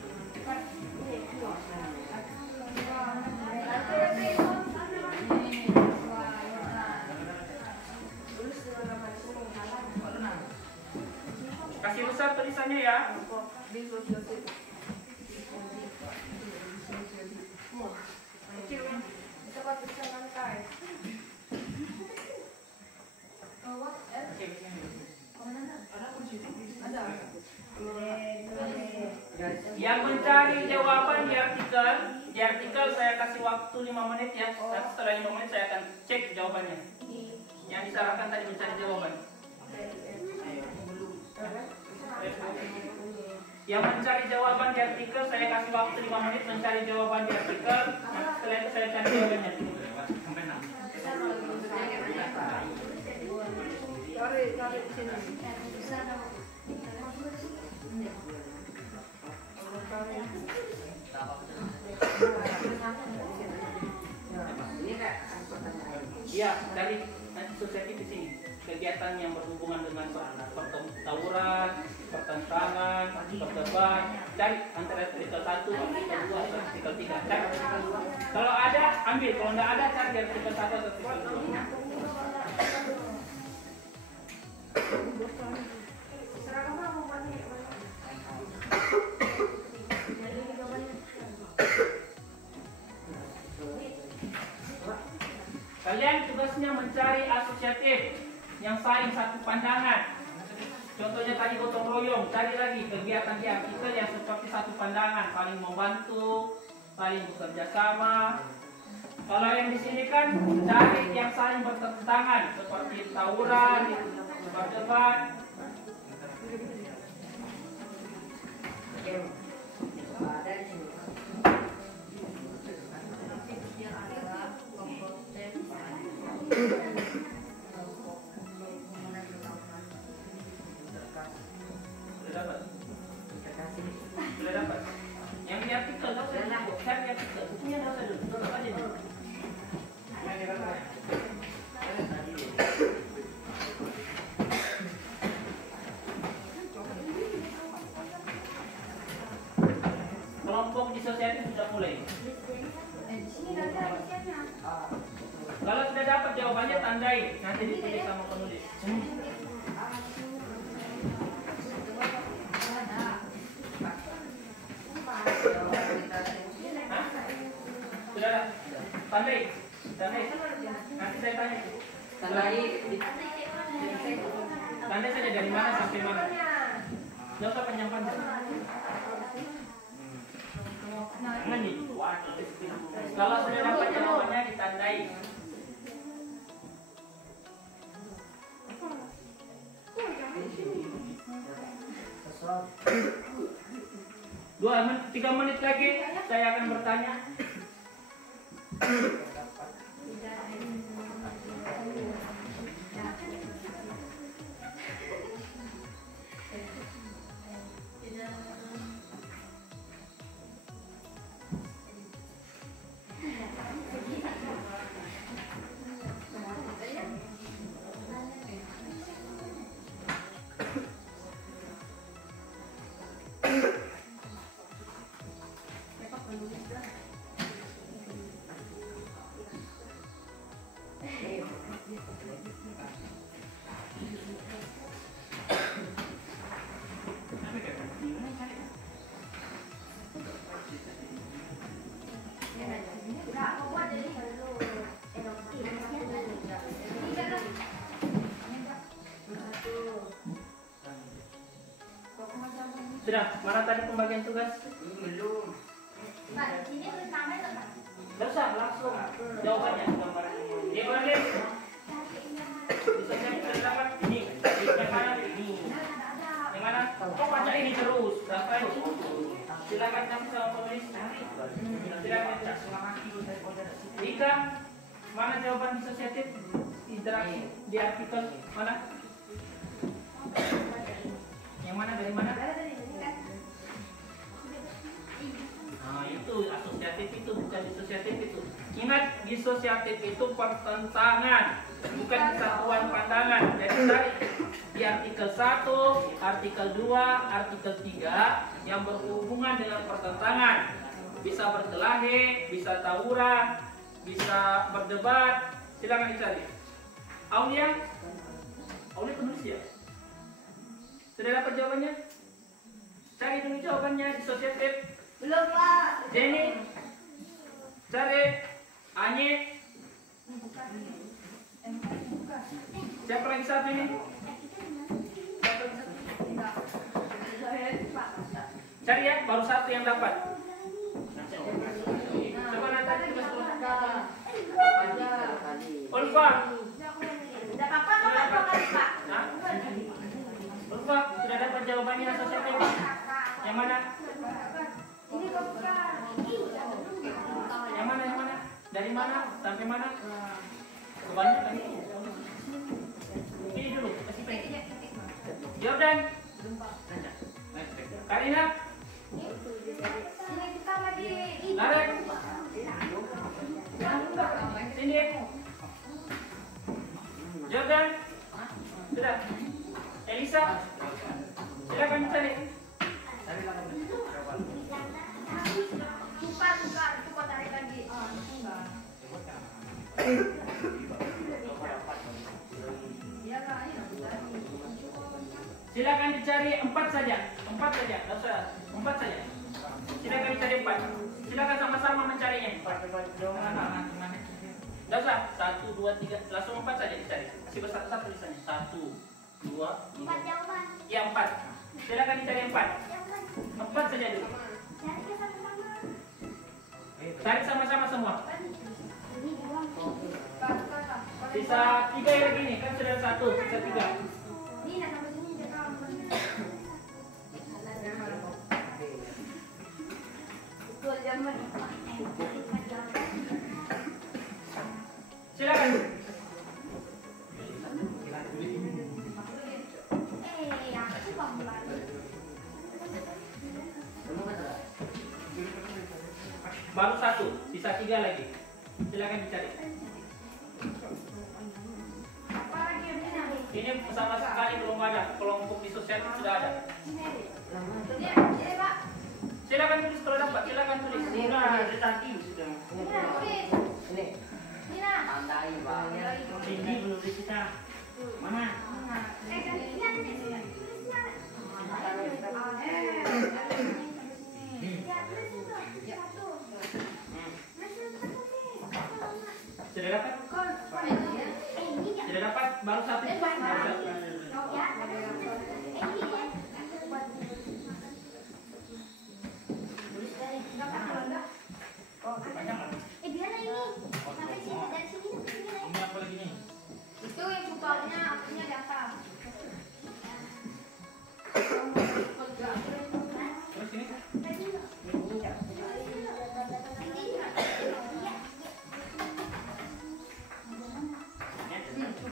Kasih besar tulisannya ya. mencari jawaban di artikel saya kasih waktu 5 menit ya. Nanti setelah 5 menit saya akan cek jawabannya. Yang disarankan tadi mencari jawaban. Yang mencari jawaban di artikel saya kasih waktu 5 menit mencari jawaban di artikel. Nanti setelah itu saya cari jawabannya. Iya, dari nanti sosial di sini kegiatan yang berhubungan dengan pertawuran, pertentangan, berdebat, cari antara artikel 1, artikel 2, atau artikel 3. Cari. Kalau ada, ambil. Kalau tidak ada, cari di artikel 1 atau artikel 2. Kalian tugasnya mencari asosiatif yang saling satu pandangan. Contohnya tadi gotong royong, cari lagi kegiatan di artikel yang seperti satu pandangan, saling membantu, saling bekerja sama. Kalau yang di sini kan cari yang saling bertentangan seperti tawuran, berdebat. Sudah dapat. Yang di artikel nggak usah dulu. Cari di artikel. Bukunya nggak usah dulu. Download aja dulu. Kelompok disosiatif sudah mulai. Kalau sudah dapat jawabannya tandai. Nanti ditulis sama penulis. Sudah ada? Tandai. Nanti saya tanya. Tandai saja dari mana sampai mana. Tidak usah panjang-panjang. Kalau sudah dapat jawabannya ditandai. Tiga menit lagi saya akan bertanya. Sudah, mana tadi pembagian tugas? Belum. Pak, di sini tulis nama itu, Pak. Tidak usah, langsung jawabannya gambaran. Ini balik. Bisa saya dapat ini. Yang mana ini? Yang mana? Kok baca ini terus? Berapa itu? Silakan kasih sama penulis. Silakan baca. Rika, mana jawaban disosiatif? Interaksi di artikel mana? Yang mana dari mana? Nah, itu asosiatif itu bukan disosiatif itu. Ingat, disosiatif itu pertentangan, bukan kesatuan pandangan. Jadi tadi di artikel 1, artikel 2, artikel 3 yang berhubungan dengan pertentangan. Bisa berkelahi, bisa tawuran, bisa berdebat. Silakan dicari. Aulia penulis ya? Sudah dapat jawabannya? Cari dulu jawabannya disosiatif. Belum, Pak. Jenny, cari. Anye. Siapa lagi satu ini? Cari ya, baru satu yang dapat? Coba nanti tugas kelompok. Ulfa. Tidak apa-apa, Pak. Pak. Hah? Ulfa, sudah dapat jawabannya asosiatif? Yang mana? Ini bukan. Yang mana? Yang mana? Dari mana? Sampai mana? Kebanyakan ini. Ini dulu, kasih pen. Jordan. Karina. Sini kita lagi. Larek. Sini. Jordan. Sudah. Elisa. Silakan cari. Tukar tarik lagi. Silakan dicari 4 saja. 4 saja. Enggak usah. 4 saja. Silakan dicari 4. Silakan sama-sama mencarinya. Enggak usah. 1, 2, 3. Langsung 4 saja dicari. Kasih bersatu-satu tulisannya. 1, 2, 3. 4 jawaban. Ya 4. Silakan dicari 4. Jawaban. 4 saja dulu. Cari sama-sama. Cari sama-sama semua. Ini doang. Sisa 3 yang lagi nih. Kan sudah 1. Sisa 3. Ini nak sampai sini dia kawan. Betul jaman. Silakan. Aku bangga. Baru 1. Sisa 3 lagi. Silakan dicari. Apa lagi yang ini? Ini sama sekali belum ada. Kelompok di sosial sudah ada. Ini, Pak. Silakan tulis kalau dapat. Silakan tulis. Sudah, dari tadi sudah. Ini tulis. Ini. Ini nak. Tandai, Bang. Ini belum kita. Mana? Kan lihat ini tulisnya. Sudah dapat? Sudah dapat? Baru 1. Ini apa lagi nih? Itu yang cupangnya akhirnya di atas. Terus ini?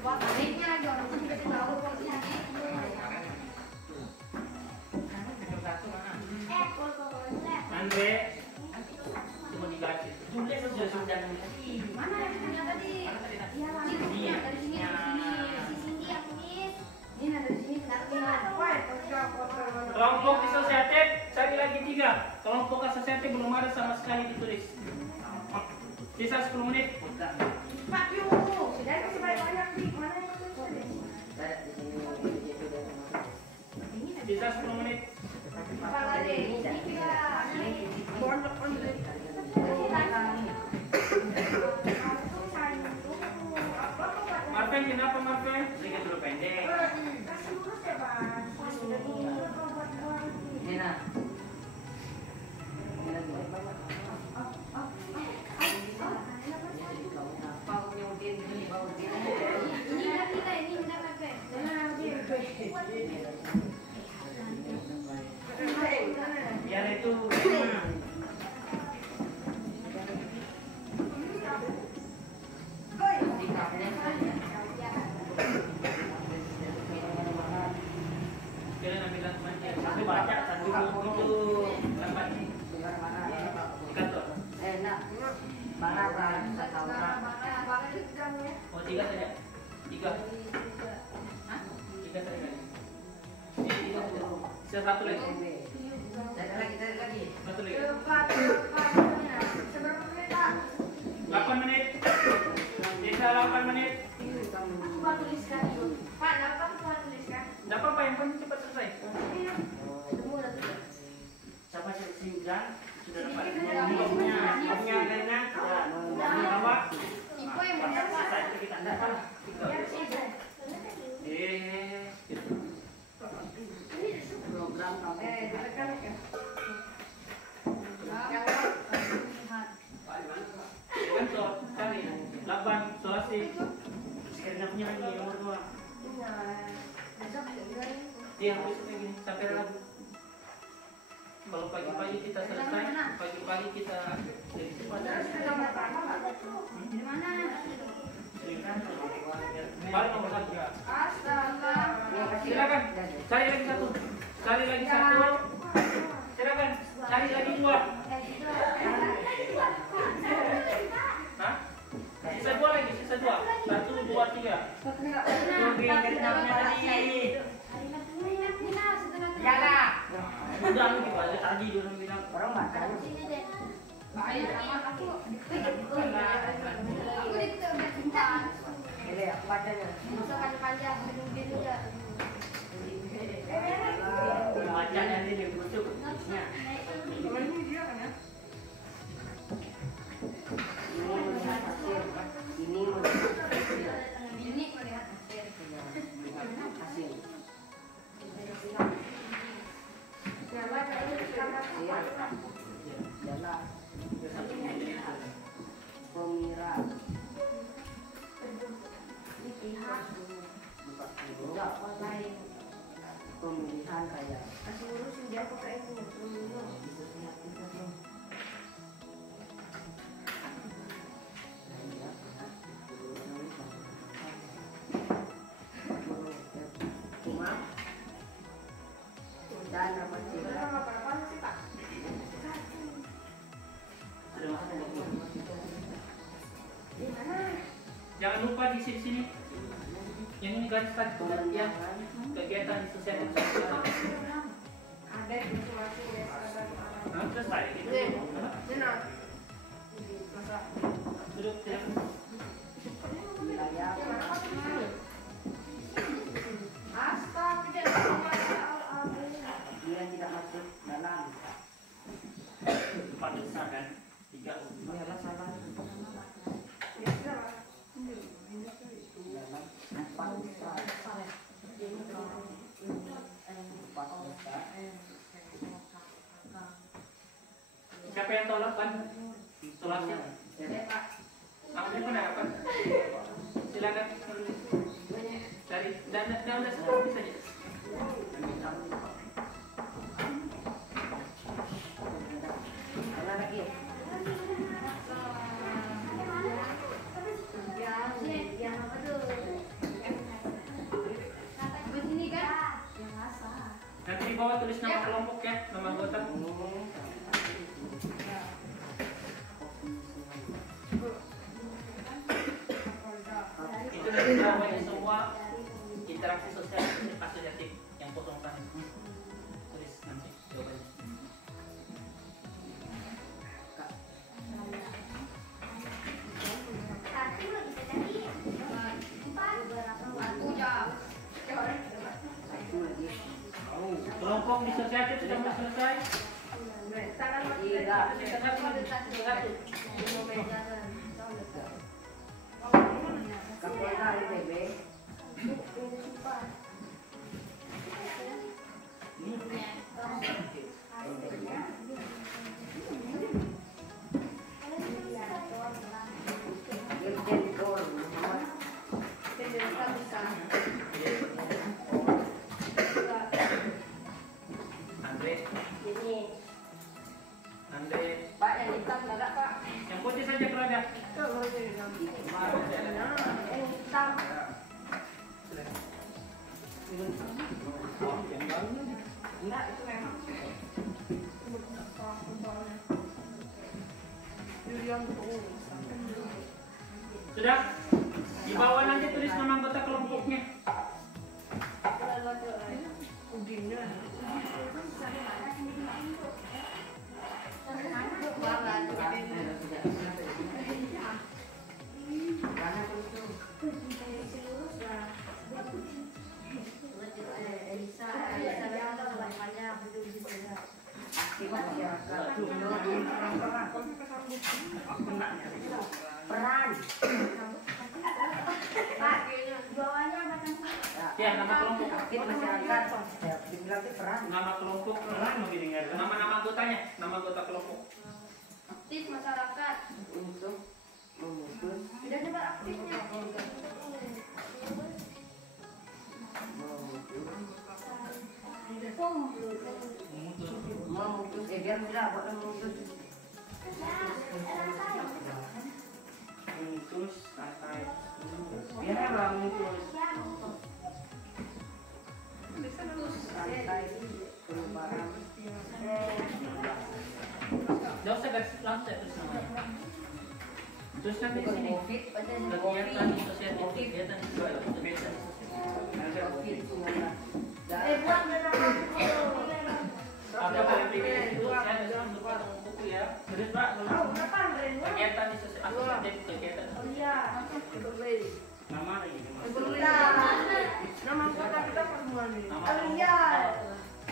Baliknya lagi orang itu juga tahu porsinya. Andre. Cuma dikasih. Jumlah sudah. Mana yang punya tadi? Iya, lagi punya dari sini, dari sini. Si Cindy yang tulis. Ini ada di sini benar. Kelompok disosiatif cari lagi 3. Kelompok asosiatif belum ada sama sekali ditulis. Sisa 10 menit. Pak Yu, sudah kasih banyak nih. Mana yang tulis tadi? Sisa 10 menit. Pak Lade, ini juga. Marvin, kenapa Marvin? Sedikit dulu pendek. Kasih lurus ya, Pak. Sudah ini. Ini nah. Biar itu. Kalian ambil lampunya. Tapi baca 1 itu lambat ini. Di kantor. Enak. Barang setahun. Oh 3 saja. 3. 3 saja. Ini 3 saja. Sisa 1 lagi. Tarik lagi. 1 lagi. Seberapa menit, Pak? 8 menit. Sisa 8 menit. Aku buat tuliskan dulu. Pak, dapat aku buat tuliskan. Tidak apa-apa, yang penting cepat selesai. Semua udah tulis. Siapa si Ujan? Sudah dapat. Punya Rena. Awak. Ibu yang benar, Pak. Saya kita dapat. Biar selesai. Gitu. Program kamu. satunya lagi nomor 2. Besok juga. Iya, besok kayak gini sampai Rabu. Kalau pagi-pagi kita selesai, pagi-pagi kita jadi cepat. Di mana? Balik nomor 1. Astaga. Silakan. Cari lagi satu. Cari lagi satu. Silakan. Cari lagi 2. Hah? Sisa 2 lagi, sisa 2. 1, 2, 3. Oke, kenapa tadi? Jaga. Udah gitu aja tadi dulu bilang orang makan. Sini deh. Baik sama aku. Aku udah cinta. Ini aku bacanya. Masuk panjang mungkin juga. Baca nanti dibutuh. Nah. Ini melihat hasil. Hasil. Siapa tadi Jalan. Pemira. pihak Enggak. lain. Pemilihan kayak. Masih urus dia pakai ini dulu. Cuma dan apa sih? Jangan lupa di sini. Yang ini garis tadi pengertian kegiatan sosial dan sosial. Ada situasi ya sahabat. Nah, selesai gitu. Benar. Duduk ya. Wilayah Astaga, dia tidak masuk dalam Empat besar kan? 3. ini adalah salah dalam empat besar Siapa yang tolak kan? Tolaknya. Aku pun apa? Silakan. Cari dan seperti saja. ada lagi yang apa tuh? Begini kan? Yang asal. Nanti di bawah tulis nama kelompok ya, nama anggota. Itu nanti jawabannya semua interaksi sosial asosiatif yang kosongkan. Tulis nanti jawabannya. Satu bisa jadi 4 aku jawab. satu lagi Kelompok disosiatif sudah mau selesai. tidak Sisa satu. Kapolda ITB Irjen Pol Muhammad Andre, Pak yang hitam enggak Pak? yang putih saja kalau ada. Yang hitam. enggak itu memang Sudah? Di bawah nanti tulis nama anggota kelompoknya. peran Pak, bawahnya macam Ya, nama kelompok. aktif masyarakat ya dibilang itu peran Nama kelompok. Nama anggotanya, nama anggota kelompok. aktif masyarakat. untuk memutus Udah nyebar aktifnya. Mau mutus biar tidak buat mutus. Mutus santai. Biar lah mutus. Santai perubahan. Nggak usah garis langsung ya, terus namanya. Terus kan di sini Covid aja nih. kegiatan asosiatif, kegiatan asosiatif. Covid semua. Ada kalian pilih itu saya ada untuk buku ya. Terus Pak, kegiatan asosiatif, kegiatan nama lagi. Nama kota kita apa semua nih?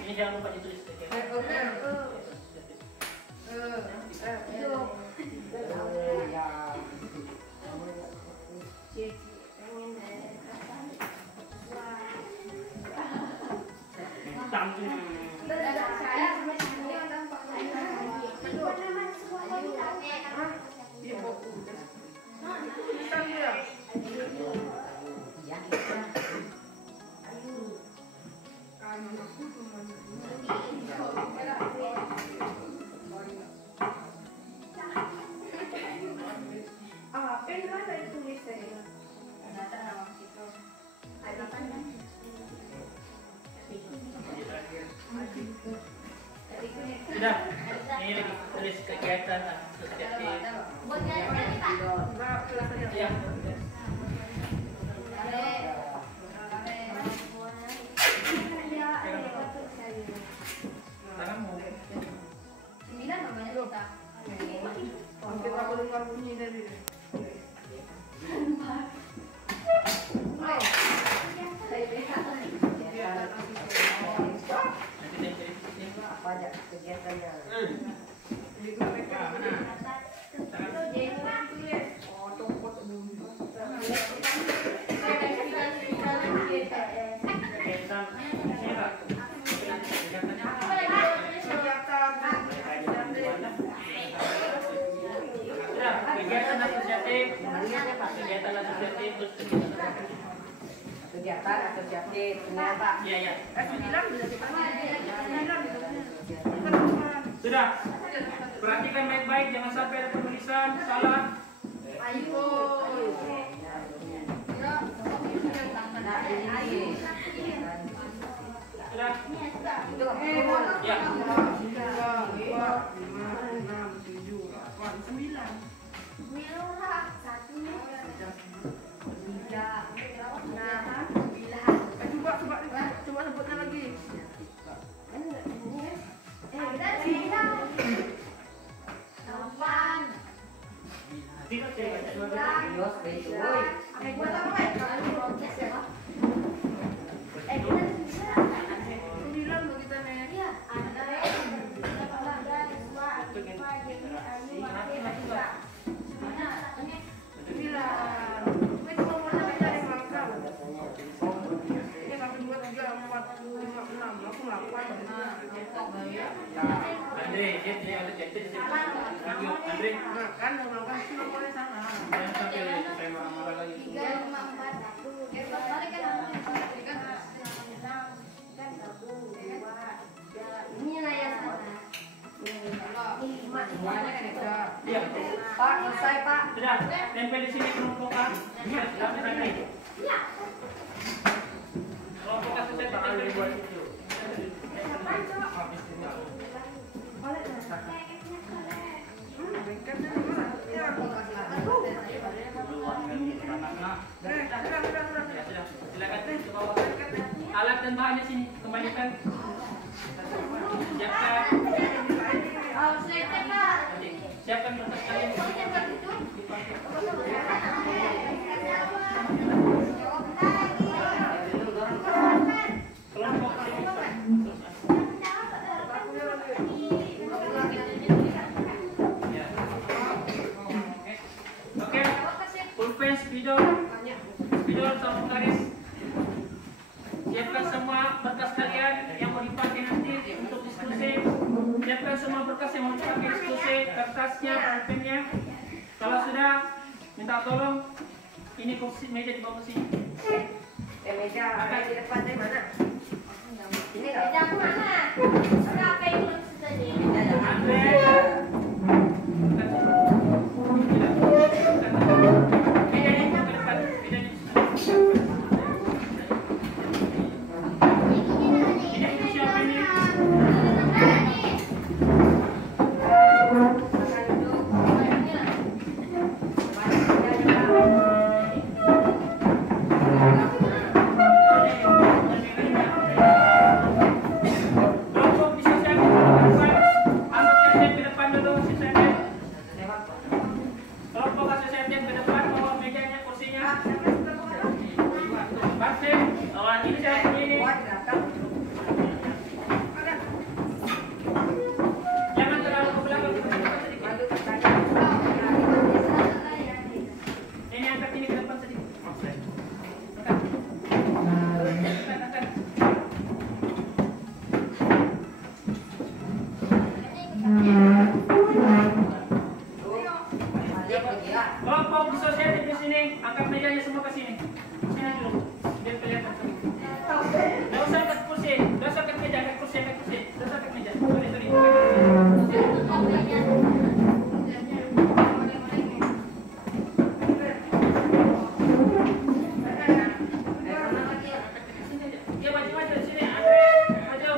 Ini jangan lupa ditulis kegiatan. Sudah, ini lagi tulis kegiatan asosiatif. Ya. Sekarang mau Kita dengar bunyi dari Apa aja kegiatannya? kegiatan asosiatif, kegiatan asosiatif terus Kegiatan asosiatif, apa? Iya ya. Sudah. Sudah. Perhatikan baik-baik, jangan sampai ada penulisan salah. Sudah. Ya. 9. Coba sebutnya lagi. Yos, betul. Andre, dia ada jadi lanjut Andre. Kan melakukan itu nomornya sama. Jangan sampai saya marah-marah lagi. Iya. Pak, selesai Pak. Sudah, tempel di sini kelompokan. Sudah, Andre. Kelompokan selesai tempel di buat itu. Silakan ke bawah. Alat dan bahannya sini kembalikan. Siapkan. Siapkan kertas kalian. Kelompok Oke, pulpen, spidol sama garis. Siapkan semua berkas kalian yang mau dipakai nanti untuk diskusi. Siapkan semua berkas yang mau dipakai diskusi, kertasnya, pulpennya. Kalau sudah, minta tolong ini kursi meja dibawa ke sini. Meja di depan dari mana? Ini nggak? Meja aku mana? Ada apa yang belum selesai? Andre. Kelompok disosiatif di sini, angkat mejanya semua ke sini. Sini dulu, biar kelihatan semua. Nggak usah angkat kursi, nggak usah angkat meja, angkat kursi, angkat kursi. Nggak usah angkat meja. Sorry. Dia maju di sini, Andre, maju.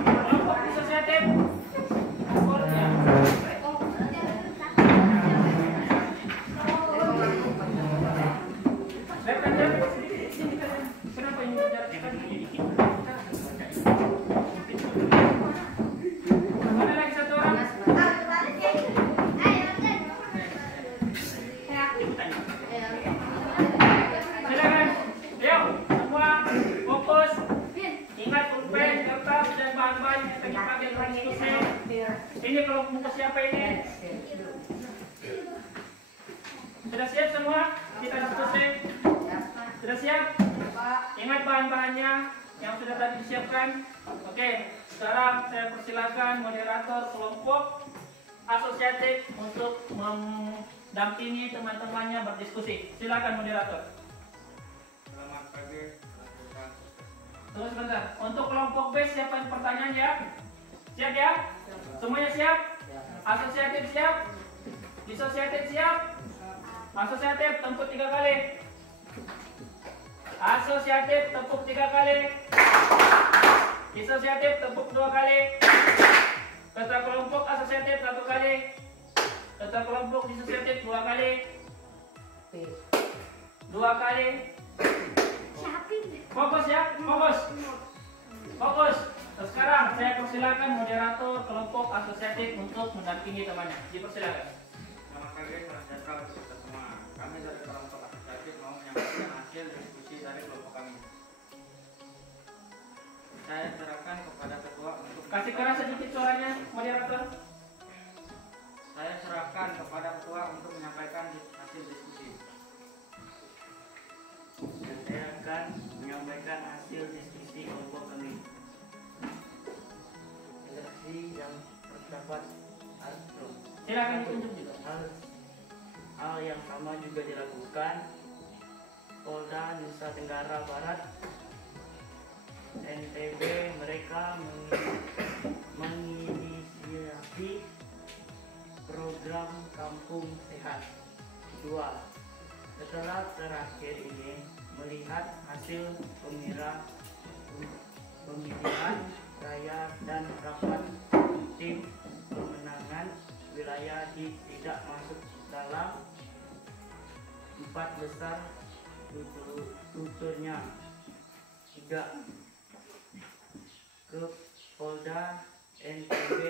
Kelompok disosiatif, skornya. Kenapa ini jarak kita dikit? Ada lagi satu orang? Silakan. Ayo, semua fokus. Ingat pulpen, kertas, dan bahan-bahan yang tadi pakai untuk diskusi. Ini kelompok siapa ini? Sudah siap semua? Kita diskusi. Sudah siap? Ingat bahan-bahannya yang sudah tadi disiapkan. Oke, sekarang saya persilakan moderator kelompok asosiatif untuk mendampingi teman-temannya berdiskusi. Silakan moderator. Selamat pagi. Tunggu sebentar. Untuk kelompok B siapa yang pertanyaan ya? Siap ya? Semuanya siap? Asosiatif siap? Disosiatif siap? Asosiatif tepuk 3 kali. Asosiatif tepuk 3 kali. Disosiatif tepuk 2 kali. Kata kelompok asosiatif 1 kali. Kata kelompok disosiatif 2 kali. 2 kali. Fokus ya, fokus. Fokus. Sekarang saya persilakan moderator kelompok asosiatif untuk mendampingi temannya. Dipersilakan. Selamat pagi, salam sejahtera untuk kita semua. Kami dari kelompok asosiatif mau menyampaikan hasil diskusi dari kelompok kami. Saya serahkan kepada ketua untuk Kasih keras sedikit suaranya, moderator. Saya serahkan kepada ketua untuk menyampaikan hasil diskusi. Dan saya akan menyampaikan hasil diskusi kelompok kami. Interaksi yang terdapat atau Silakan ditunjuk juga. hal yang sama juga dilakukan Polda Nusa Tenggara Barat NTB. Mereka menginisiasi program Kampung Sehat 2. Setelah terakhir ini melihat hasil pemilihan raya dan rapat tim pemenangan wilayah tidak masuk dalam 4 besar tuturnya. 3. Ke Polda NTB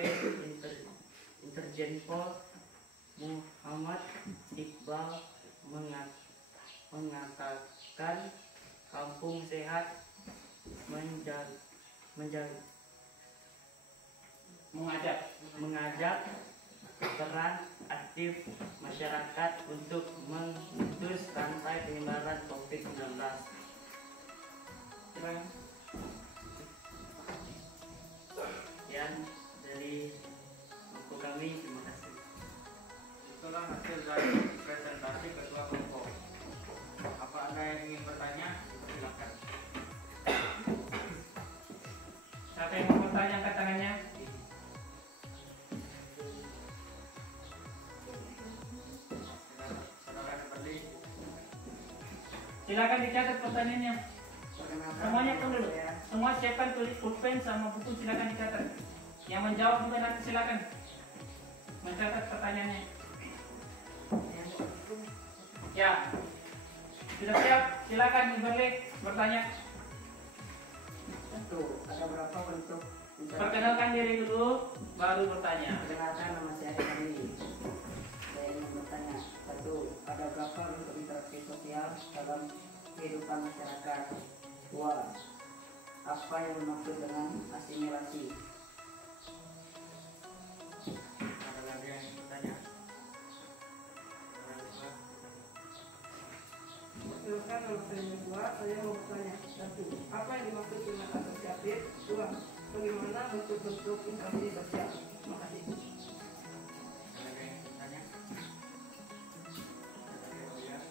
Interjenpol Muhammad Iqbal mengatakan Kampung Sehat mengajak peran aktif masyarakat untuk memutus rantai penyebaran COVID-19. Silakan. Sekian dari buku kami, terima kasih. Itulah hasil dari presentasi ketua kelompok. Apa ada yang ingin bertanya? Silakan. Siapa yang mau bertanya angkat tangannya? Saudara kembali. Silakan dicatat pertanyaannya. Semuanya pun dulu. Semua siapkan tulis pulpen sama buku, silakan dicatat. Yang menjawab juga nanti silakan mencatat pertanyaannya. Ya, sudah siap? Silakan Kimberly bertanya. Satu, ada berapa bentuk interaksi? Perkenalkan diri dulu, baru bertanya. Perkenalkan, nama saya Henry. Saya ingin bertanya. Satu, ada berapa bentuk interaksi sosial dalam kehidupan masyarakat? Dua, apa yang dimaksud dengan asimilasi? Ada lagi yang ingin bertanya? Silakan, nama saya Joshua. Saya mau bertanya. Satu, apa yang dimaksud dengan asosiatif? Dua, bagaimana bentuk-bentuk interaksi sosial? Terima kasih. Ada lagi yang ingin bertanya? Ada lagi yang lihat?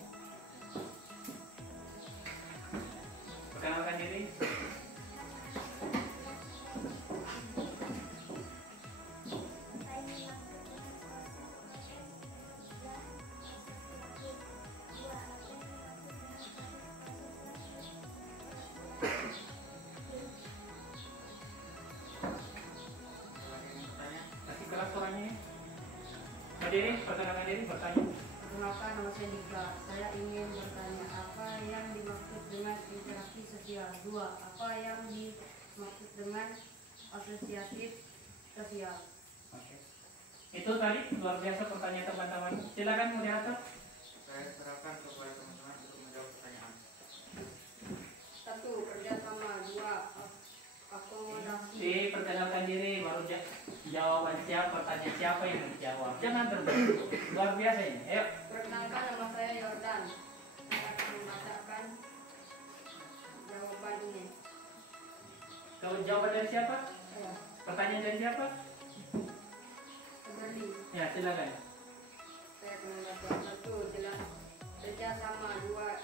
Perkenalkan diri. Ada lagi yang ingin bertanya? Kasih kelas orang ini. Berdiri, perkenalkan diri, bertanya. Perkenalkan, nama saya Dika. Saya ingin bertanya, apa yang dimaksud dengan interaksi sosial? Dua, apa yang dimaksud dengan asosiatif sosial? Oke. Itu tadi luar biasa pertanyaan teman-teman. Silakan moderator. Saya serahkan kepada teman-teman untuk menjawab pertanyaan. Satu, kerjasama. Dua, akomodasi. Perkenalkan diri, baru jawaban siapa, pertanyaan siapa yang menjawab. Jangan terburu. Luar biasa ini. Ayo. Perkenalkan, nama saya Yordan. Saya akan membacakan jawaban ini. Jawaban dari siapa? Ya, Pertanyaan dari siapa? Seberli. Ya, silakan. Saya akan membaca. Satu, jelas kerjasama. Dua,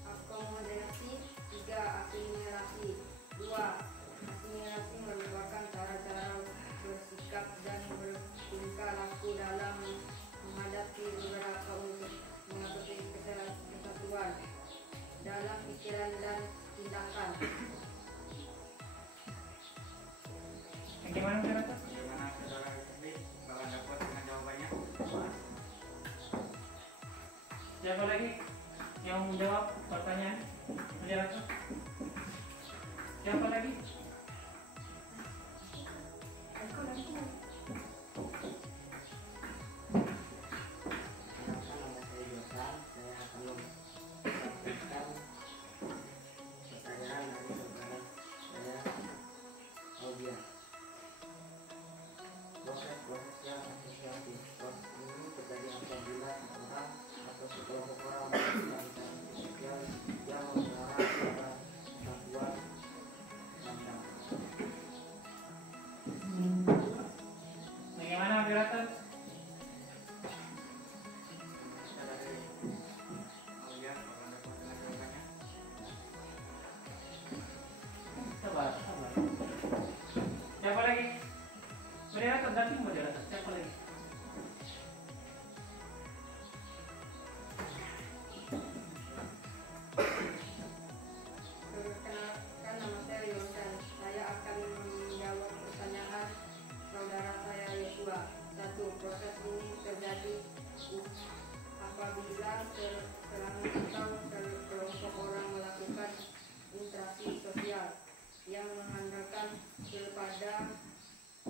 akomodasi. Tiga, asimilasi. Dua, asimilasi merupakan cara-cara bersikap dan bertingkah laku dalam menghadapi beberapa untuk mengatasi kesatuan dalam pikiran dan tindakan. Gimana moderator? Bagaimana saudara Henry? Apakah Anda puas dengan jawabannya? Siapa lagi yang menjawab pertanyaan moderator? Siapa lagi? Perkenalkan, nama saya Joshua. Saya akan menyampaikan pertanyaan dari saudara saya Audia. Proses yang asosiatif. Proses ini terjadi apabila seorang atau sekelompok orang melakukan interaksi sosial yang mengarah pada kesatuan pandang. Bagaimana moderator? Saudari Aulia, apakah Anda puas dengan jawabannya? Sabar, sabar. Siapa lagi? Moderator, ganti moderator. Siapa lagi? Perkenalkan, nama saya Yordan. Saya akan menjawab pertanyaan saudara saya Yosua. Satu, proses ini terjadi apabila sekelompok atau sekelompok orang melakukan interaksi sosial yang mengandalkan kepada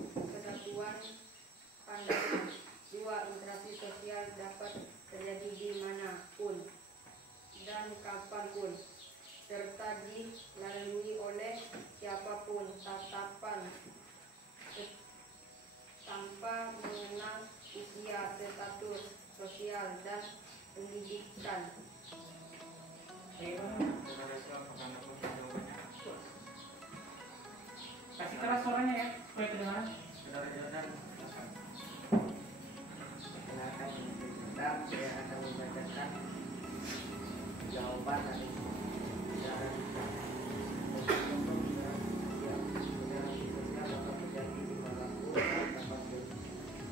kesatuan pandangan. Dua, interaksi sosial dapat terjadi di manapun dan kapanpun, serta dilalui oleh siapapun tanpa mengenal usia, status sosial, dan pendidikan. Bagaimana? Saudara Yosua, apakah Anda puas dengan jawabannya? Kasih keras suaranya ya, supaya kedengaran. Saudara Jordan, silakan. Silakan ditunjukkan, saya akan membacakan jawaban dari saudara kita. Dapat terjadi dimanapun dan kapanpun,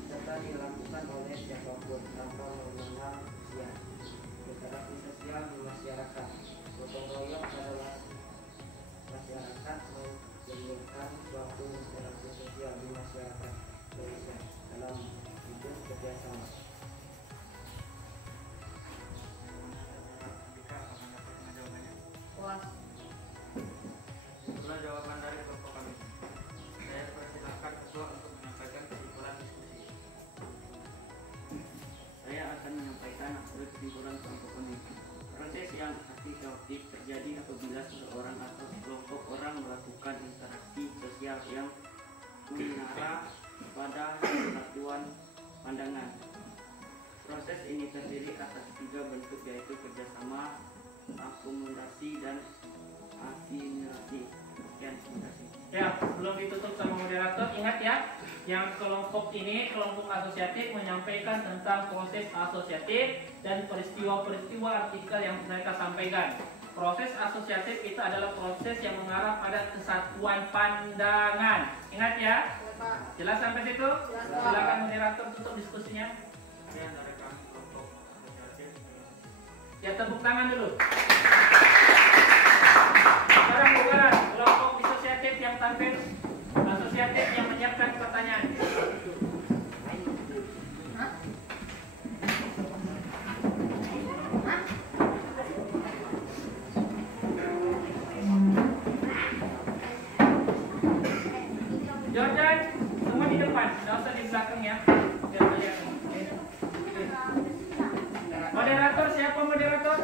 serta dilakukan oleh siapapun tanpa mengenal usia. Interaksi sosial di masyarakat, gotong royong adalah masyarakat menjadikan suatu interaksi sosial di masyarakat Indonesia dalam hidup kerjasama. Jika akan dapat menjawabnya. Puas. Itulah jawaban dari kelompok kami. Saya persilahkan ketua untuk menyampaikan kesimpulan diskusi. Saya akan menyampaikan hasil kesimpulan kelompok kami. Proses yang antisipatif terjadi apabila seseorang atau sekelompok orang melakukan interaksi sosial yang mengarah pada kesatuan pandangan. Proses ini terdiri atas 3 bentuk, yaitu kerjasama, akomodasi, dan asimilasi. Sekian, terima kasih. Ya, sebelum ditutup sama moderator, ingat ya, yang kelompok ini, kelompok asosiatif menyampaikan tentang proses asosiatif dan peristiwa-peristiwa artikel yang mereka sampaikan. Proses asosiatif itu adalah proses yang mengarah pada kesatuan pandangan. Ingat ya? Jelas sampai situ? Silakan moderator tutup diskusinya. Sekian dari kami kelompok asosiatif. Ya, tepuk tangan dulu. Sekarang bukan kelompok disosiatif yang tampil, asosiatif yang menyiapkan pertanyaan. Jordan, semua di depan, nggak usah di belakang ya. Biar kelihatan. Moderator, siapa moderator?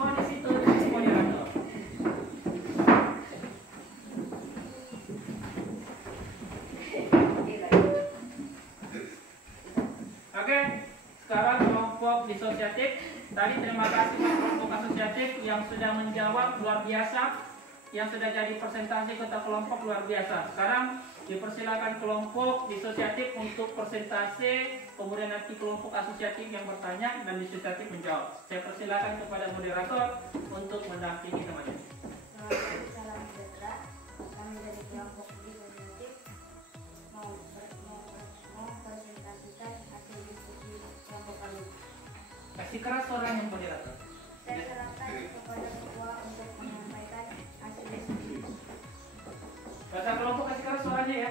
Oh, di situ moderator. Oke, sekarang kelompok disosiatif. Tadi terima kasih kelompok asosiatif yang sudah menjawab luar biasa, yang sudah jadi presentasi kota kelompok luar biasa. Sekarang dipersilakan kelompok disosiatif untuk presentasi, kemudian nanti kelompok asosiatif yang bertanya dan disosiatif menjawab. Saya persilakan kepada moderator untuk mendampingi teman-teman. Salam sejahtera. Kami dari kelompok disosiatif mau presentasikan hasil diskusi kelompok kami. Kasih keras suaranya moderator. Saya serahkan kepada ketua untuk menyampaikan hasil diskusi. Bahasa kelompok kasih keras suaranya ya.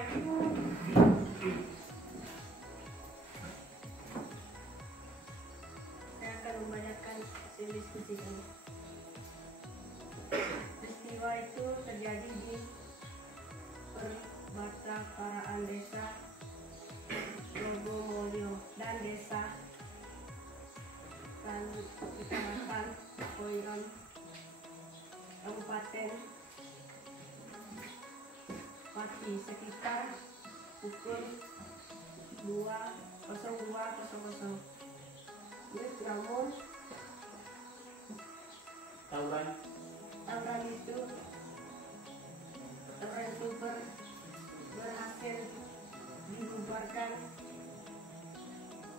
Saya akan membacakan hasil diskusi kami. Peristiwa itu terjadi di perbatasan desa Logomolyo dan desa Kecamatan Koiron, Kabupaten Pati, sekitar pukul 02.00. Namun Tawuran tawuran itu berhasil dibubarkan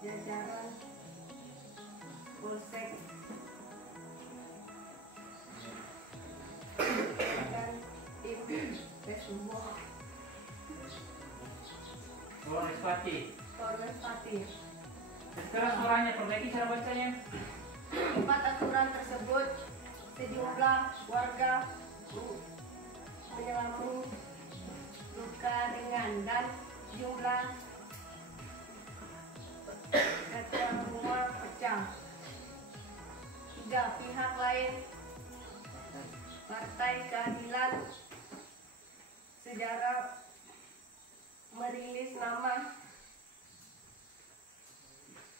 jajaran Polsek dan tim Pesumo Polres Pati. Polres Pati. Sekarang suaranya perbaiki cara bacanya. 4 aturan tersebut sejumlah warga mengalami luka ringan dan jumlah kaca rumah pecah. 3 pihak lain, Partai Keadilan Sejarah, merilis nama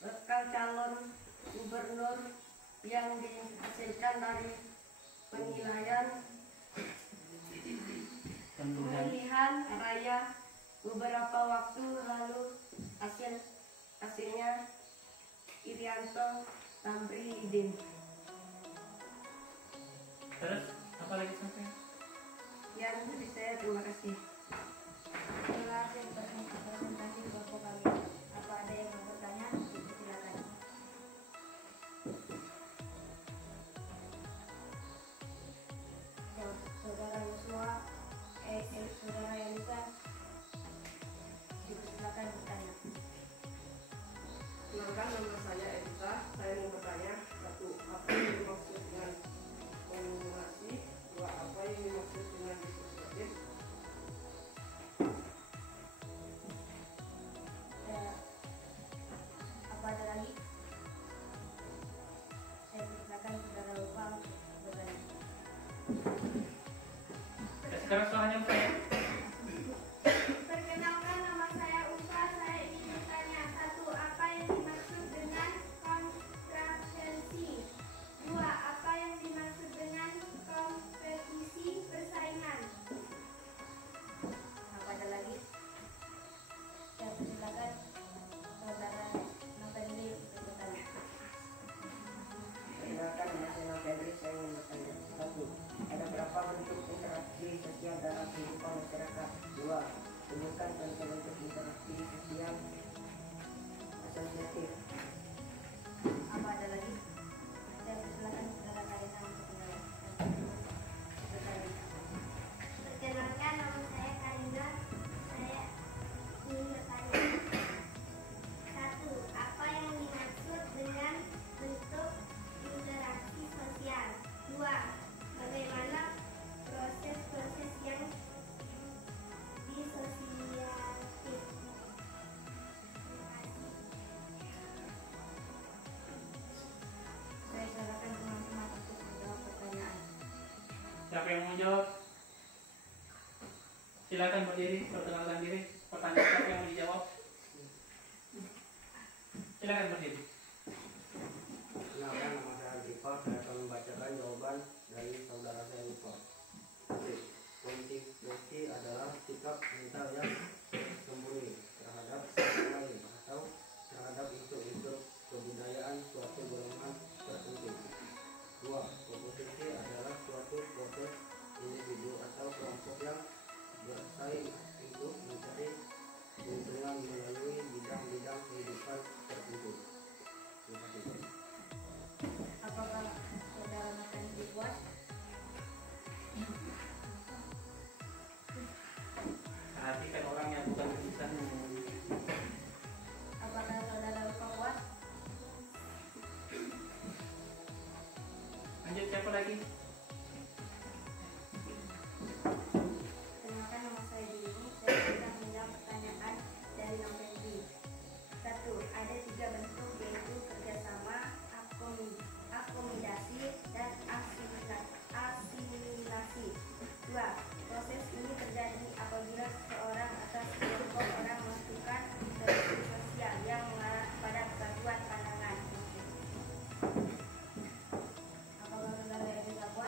bakal calon gubernur yang dihasilkan dari pemilihan raya beberapa waktu lalu. Hasilnya Irianto Tamrin. Terus apa lagi sampai? Yang dari saya, terima kasih. Kelas yang presentasi kelompok kalian. Apa ada yang mau bertanya? Silakan. Saudara Yosua, saudara Elisa, silakan bertanya. Kenalkan, nama saya Elisa. Saya mau bertanya, satu, apa yang dimaksud dengan kombinasi? Dua, apa yang dimaksud dengan disosiatif? Apa ada lagi? Saya persilakan saudara lupa bertanya. Sekarang soalnya saya. Perkenalkan, nama saya Ufa. Saya ingin bertanya, satu, apa yang dimaksud dengan kontrasensi? Dua, apa yang dimaksud dengan kompetisi persaingan? Apa ada lagi? Saya persilakan saudara Nafendri untuk bertanya. Perkenalkan, nama saya Nafendri. Saya ingin bertanya, satu, ada berapa bentuk interaksi sosial dalam kehidupan masyarakat? Dua, tunjukkan contoh-bentuk interaksi sosial asosiatif. Apa ada lagi? Saya persilakan saudara Karina untuk bertanya. Perkenalkan, nama saya Karina. Saya ingin bertanya. Satu, apa yang dimaksud dengan bentuk interaksi sosial? Dua, bagaimana proses-proses yang disosiatif? Saya silakan teman-teman untuk menjawab pertanyaan. Siapa yang mau jawab? Silakan berdiri, perkenalkan diri. Pertanyaan siapa yang mau dijawab? Silakan berdiri. Kenalkan, nama saya Dipa. Saya akan membacakan jawaban dari saudara saya Dipa. Konsistensi adalah sikap mental yang sembunyi terhadap orang lain atau terhadap unsur-unsur kebudayaan suatu golongan tertentu. Dua, komposisi adalah suatu proses individu atau kelompok yang bersaing untuk mencari keuntungan melalui bidang-bidang kehidupan tertentu. Terima kasih. Apakah saudara Nafendri puas? Perhatikan orang yang bukan tulisan. Apakah saudara lupa puas? Lanjut, siapa lagi? Kenalkan, nama saya Dini. Saya akan menjawab pertanyaan dari Nafendri. Satu, ada 3 bentuk, yaitu kerjasama, akomodasi, dan asimilasi. Dua, proses ini terjadi apabila seorang atau sekelompok orang melakukan interaksi sosial yang mengarah kepada kesatuan pandangan. Apakah saudara Elisa puas?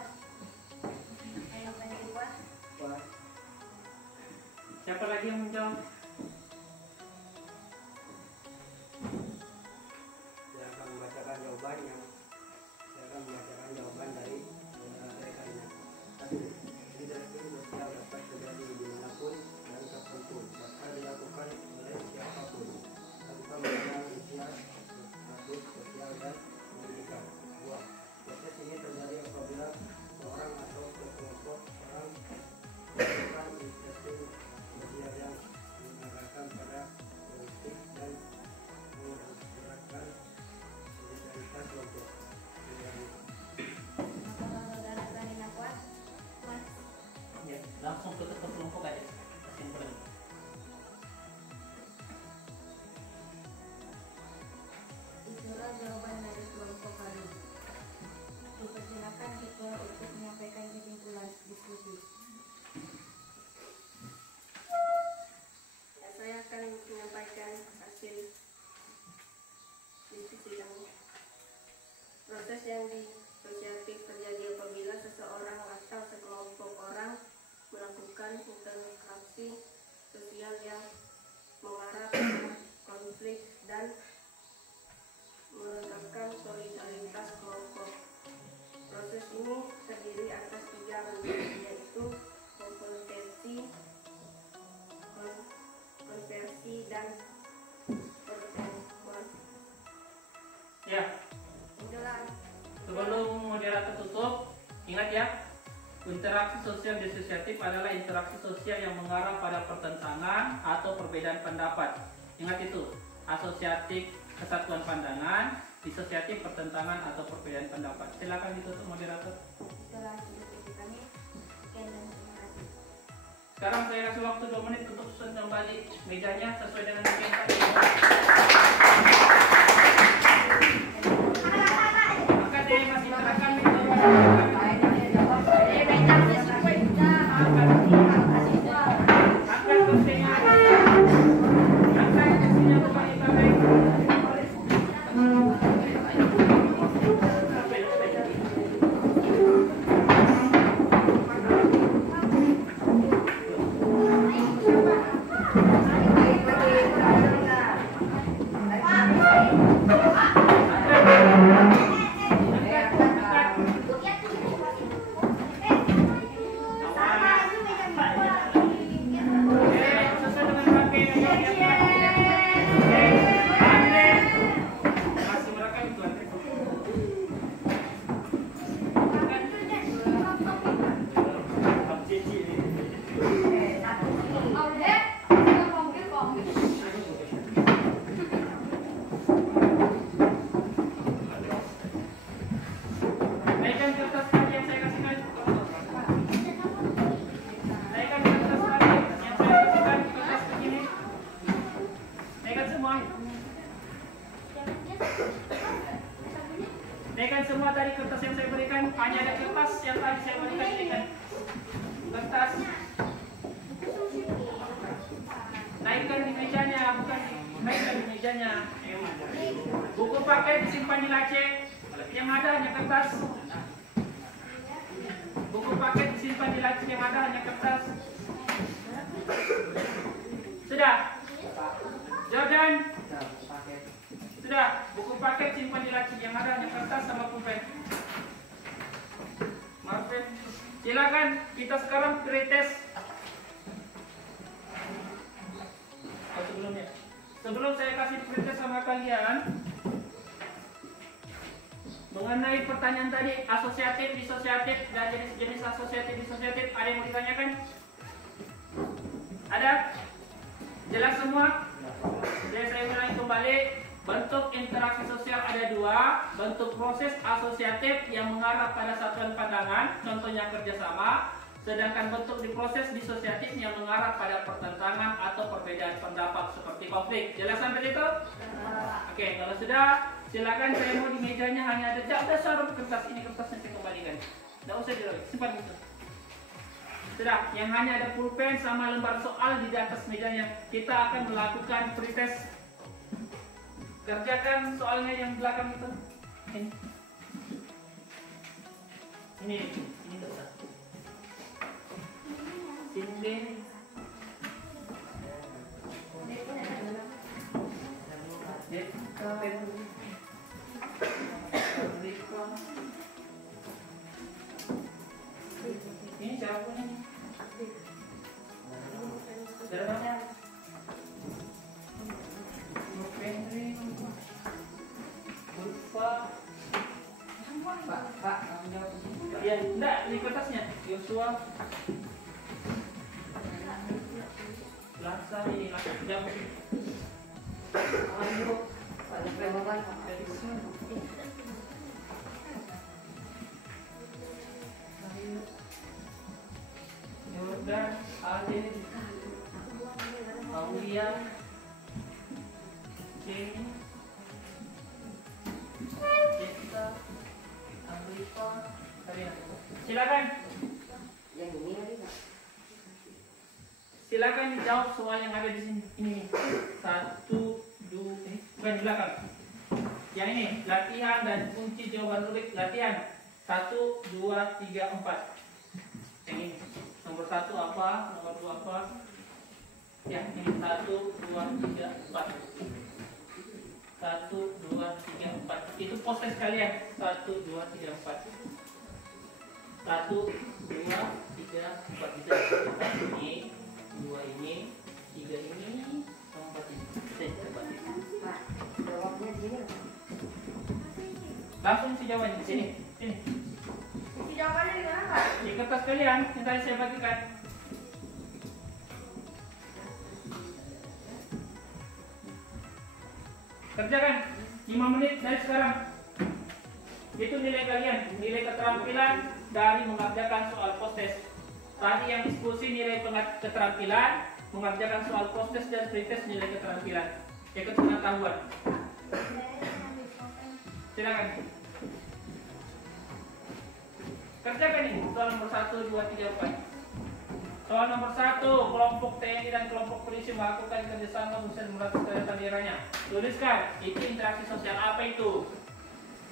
Sebelum moderator tutup, ingat ya, interaksi sosial disosiatif adalah interaksi sosial yang mengarah pada pertentangan atau perbedaan pendapat. Ingat itu, asosiatif kesatuan pandangan, disosiatif pertentangan atau perbedaan pendapat. Silakan ditutup moderator. Itulah diskusi kami. Sekian dan terima kasih. Sekarang saya kasih waktu 2 menit untuk susun kembali mejanya sesuai dengan yang tadi. Maka dia masih terangkan semua tadi kertas yang saya berikan, hanya ada kertas yang tadi saya berikan ini kan. Kertas. Naikkan di mejanya, bukan naikkan di mejanya. Buku paket disimpan di laci, yang ada hanya kertas. Buku paket disimpan di laci, yang ada hanya kertas. Sudah? Jordan? Sudah, buku paket simpan di laci, yang ada hanya kertas sama pulpen. Marvin, silakan kita sekarang pretest. Sebelum saya kasih pretest sama kalian mengenai pertanyaan tadi asosiatif, disosiatif dan jenis-jenis asosiatif, disosiatif, ada yang mau ditanyakan? Ada? Jelas semua? Saya ulangi kembali. Bentuk interaksi sosial ada 2. Bentuk proses asosiatif yang mengarah pada satuan pandangan, contohnya kerjasama. Sedangkan bentuk di proses disosiatif yang mengarah pada pertentangan atau perbedaan pendapat seperti konflik. Jelas sampai situ? Oke, kalau sudah, silakan saya mau di mejanya hanya ada dasar kertas ini, kertasnya saya kembalikan. Tidak usah dirobek, simpan itu. Sudah, yang hanya ada pulpen sama lembar soal di atas mejanya. Kita akan melakukan pretest. Kerjakan soalnya yang belakang itu. Ini kertas. Sini. Ini siapa punya? Saudara? Pak, kamu jawab. Ya, enggak, di kertasnya. Yosua. Laksa ini, laksa jam. Ayo, Pak Lepemokan. Jordan, Alin, Aulia, Jenny, Jessica, Amrifa, kalian. Silakan. Yang ini lagi Pak. Silakan dijawab soal yang ada di sini. Ini 1, 2, bukan di belakang. Yang ini latihan dan kunci jawaban rubrik latihan 1, 2, 3, 4. Yang ini nomor 1 apa, nomor 2 apa? Ya, ini 1, 2, 3, 4. 1, 2, 3, 4. Itu proses kalian. 1, 2, 3, 4. 1, 2, 3, 4. Bisa ini, 2 ini, 3 ini, 4 ini. Saya coba. Pak, jawabnya di sini. Langsung si jawabannya di sini. Sini. Isi jawabannya di mana, Pak? Di kertas kalian yang tadi saya bagikan. Kerjakan 5 menit dari sekarang. Itu nilai kalian, nilai keterampilan dari mengerjakan soal post-test. Tadi yang diskusi nilai keterampilan, mengerjakan soal post-test dan pretest nilai keterampilan. Pengetahuan. Silakan. Kerjakan ini soal nomor 1, 2, 3, 4. Soal nomor 1, kelompok TNI dan kelompok polisi melakukan kerjasama untuk melakukan daerahnya. Tuliskan, itu interaksi sosial apa itu?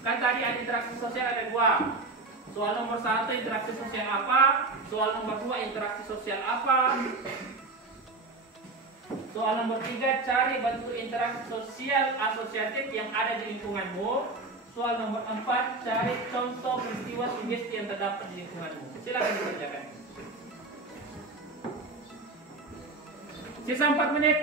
Kan tadi ada interaksi sosial ada 2. Soal nomor 1 interaksi sosial apa? Soal nomor 2 interaksi sosial apa? Soal nomor 3 cari bentuk interaksi sosial asosiatif yang ada di lingkunganmu. Soal nomor 4 cari contoh peristiwa sugesti yang terdapat di lingkunganmu. Silakan dikerjakan. Sisa 4 menit.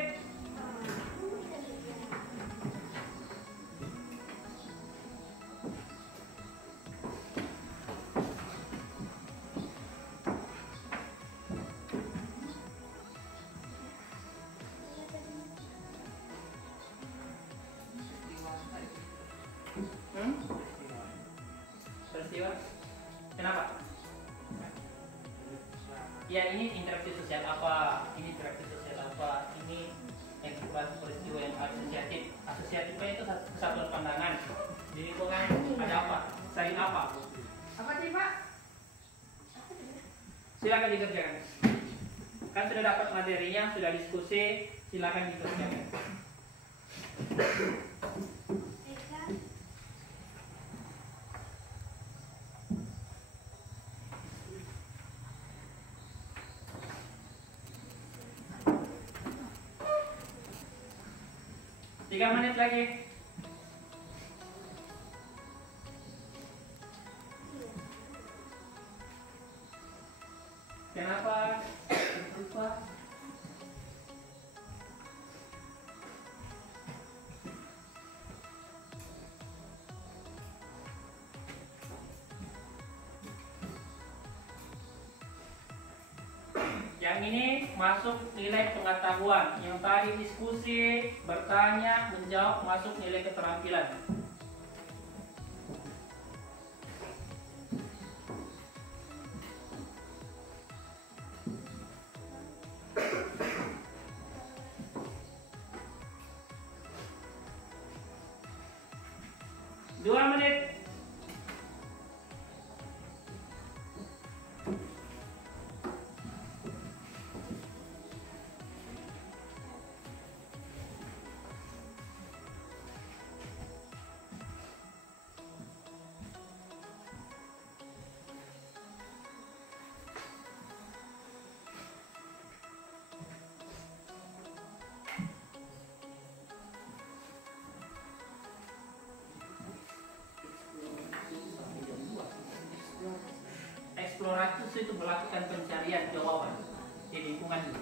Peristiwa. Kenapa? Ya ini interaksi sosial apa? Ini interaksi sosial apa? Ini eksplorasi peristiwa yang asosiatif. Asosiatifnya itu kesatuan pandangan. Di lingkungan ada apa? Saling apa? Apa sih, Pak? Silakan dikerjakan. Kan sudah dapat materinya, sudah diskusi, silakan dikerjakan. Tiga menit lagi. Kenapa? Lupa. Yang ini masuk nilai pengetahuan. Yang tadi diskusi, bertanya, menjawab masuk nilai keterampilan. Dua menit. Eksplorasi itu melakukan pencarian jawaban di lingkungan itu.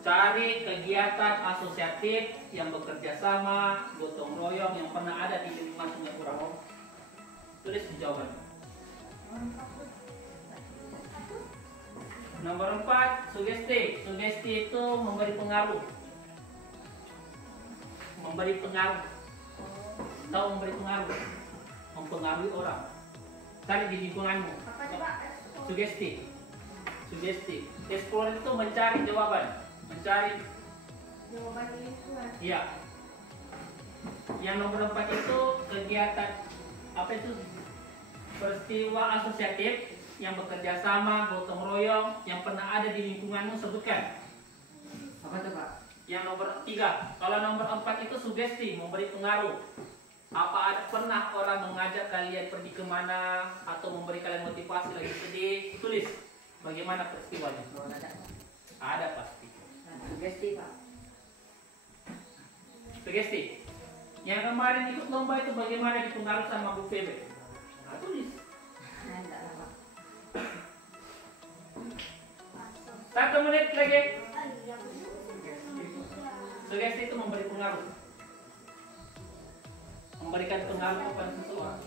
Cari kegiatan asosiatif yang bekerja sama, gotong royong yang pernah ada di lingkungan Sungai Kurang. Tulis di jawaban. Nomor 4, sugesti. Sugesti itu memberi pengaruh. Memberi pengaruh. Tahu memberi pengaruh? Mempengaruhi orang. Cari di lingkunganmu. Apa sih, Pak? Sugesti. Sugesti. Explore itu mencari jawaban. Mencari Jawaban di lingkungan. iya. Yang nomor 4 itu kegiatan apa itu? Peristiwa asosiatif yang bekerja sama, gotong royong yang pernah ada di lingkunganmu, sebutkan. Apa tuh, Pak? Yang nomor 3. Kalau nomor 4 itu sugesti, memberi pengaruh. Apa ada pernah orang mengajak kalian pergi kemana atau memberi kalian motivasi lagi sedih? Tulis bagaimana peristiwanya. Oh, ada. Ada pasti. Sugesti, Pak. Sugesti. Yang kemarin ikut lomba itu bagaimana dipengaruhi sama Bu Febe? Nah, tulis. Ada, Pak. 1 menit lagi. Sugesti itu memberi pengaruh. Memberikan pengaruh kepada seseorang.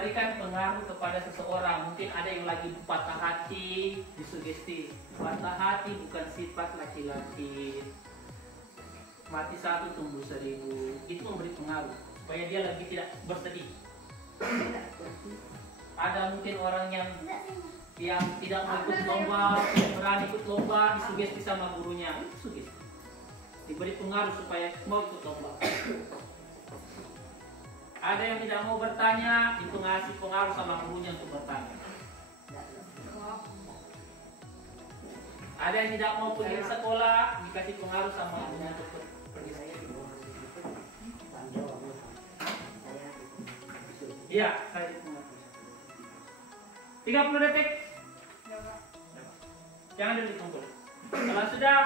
memberikan pengaruh kepada seseorang. Mungkin ada yang lagi patah hati, disugesti. Patah hati bukan sifat laki-laki. Mati satu tumbuh 1000. Itu memberi pengaruh supaya dia lebih tidak bersedih. Ada mungkin orang yang tidak mau ikut lomba, tidak berani ikut lomba, disugesti sama gurunya. Itu sugesti. Diberi pengaruh supaya mau ikut lomba. Ada yang tidak mau bertanya, itu ngasih pengaruh sama gurunya untuk bertanya. Ada yang tidak mau pergi ke sekolah, dikasih pengaruh sama gurunya untuk pergi sekolah. Iya, saya dipengaruhi. 30 detik. Jangan dulu dikumpul. Kalau sudah,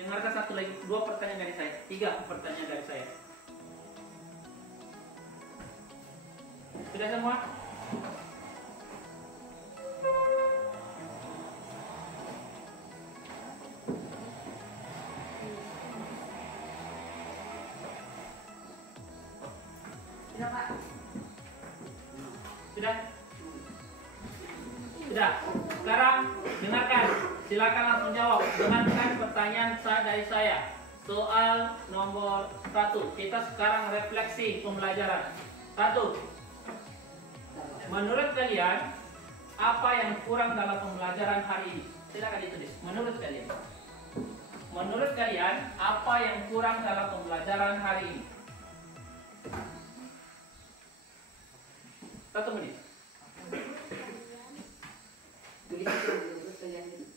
dengarkan satu lagi, 2 pertanyaan dari saya, 3 pertanyaan dari saya. Sudah semua? Sudah? Sudah. Sekarang dengarkan. Silakan langsung jawab. Dengarkan pertanyaan dari saya. Soal nomor 1. Kita sekarang refleksi pembelajaran. 1. Menurut kalian, apa yang kurang dalam pembelajaran hari ini? Silakan ditulis. Menurut kalian. Menurut kalian, apa yang kurang dalam pembelajaran hari ini? 1 menit.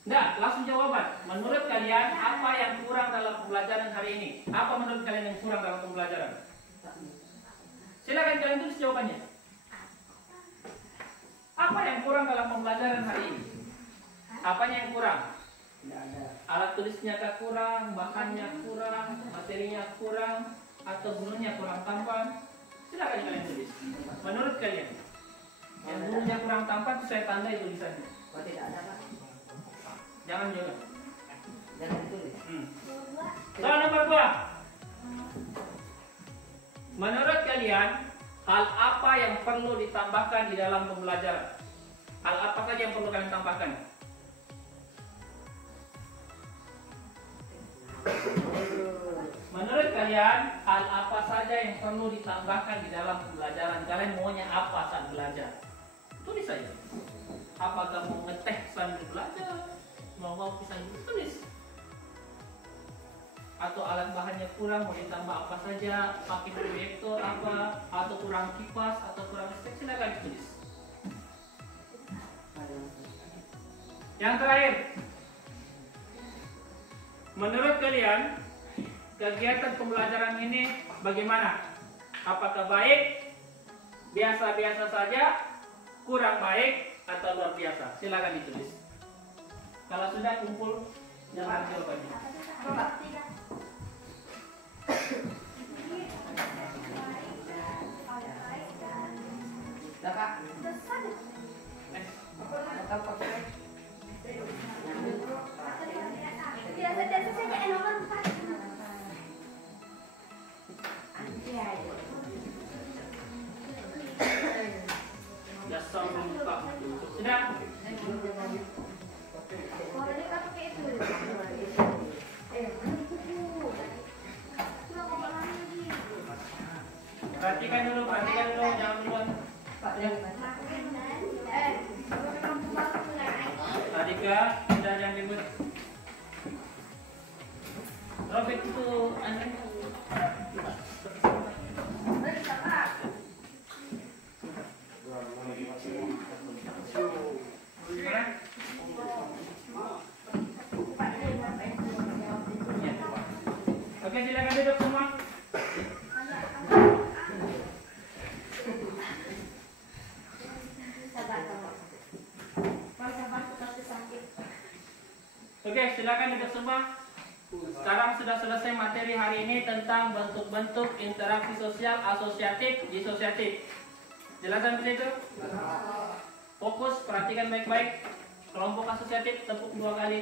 Enggak, langsung jawaban. Menurut kalian, apa yang kurang dalam pembelajaran hari ini? Apa menurut kalian yang kurang dalam pembelajaran? Silakan kalian tulis jawabannya. Apa yang kurang dalam pembelajaran hari ini? Apanya yang kurang? Alat tulisnya kurang, bahannya kurang, materinya kurang, atau gurunya kurang tampan? Silakan kalian tulis. Menurut kalian, yang gurunya kurang tampan itu saya tandai tulisannya. Tidak ada, Pak. Jangan jawab. Jangan ditulis. Soal nomor 2. Menurut kalian, hal apa yang perlu ditambahkan di dalam pembelajaran? Hal apa saja yang perlu kalian tambahkan? Menurut kalian, hal apa saja yang perlu ditambahkan di dalam pembelajaran? Kalian maunya apa saat belajar? Tulis saja. Apakah mau ngeteh sambil belajar? Mau pisah tulis. Atau alat bahannya kurang, mau ditambah apa saja? Pakai proyektor apa? Atau kurang kipas? Atau kurang listrik? Silakan ditulis. Yang terakhir, menurut kalian kegiatan pembelajaran ini bagaimana? Apakah baik, biasa-biasa saja, kurang baik, atau luar biasa? Silakan ditulis. Kalau sudah kumpul, jangan jawabannya. Sudah? Perhatikan dulu, jangan duluan. Adika, sudah jangan ribut. Robek itu aneh. Oke, silakan duduk semua. Oke, silakan duduk semua. Sekarang sudah selesai materi hari ini tentang bentuk-bentuk interaksi sosial asosiatif, disosiatif. Jelas sampai itu? Fokus, perhatikan baik-baik. Kelompok asosiatif tepuk 2 kali.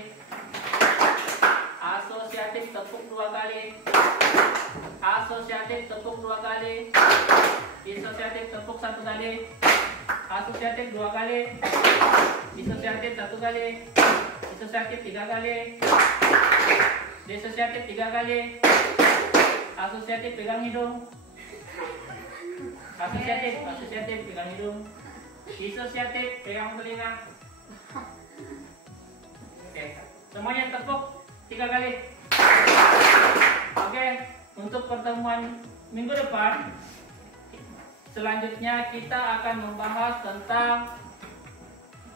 Asosiatif tepuk 2 kali. Asosiatif tepuk 2 kali. Disosiatif tepuk kelompok 1 kali, asosiatif 2 kali, disosiatif 1 kali, disosiatif 3 kali, disosiatif 3 kali, asosiatif pegang hidung, asosiatif pegang hidung, disosiatif pegang telinga. Oke, semuanya tepuk 3 kali. Oke, untuk pertemuan minggu depan selanjutnya kita akan membahas tentang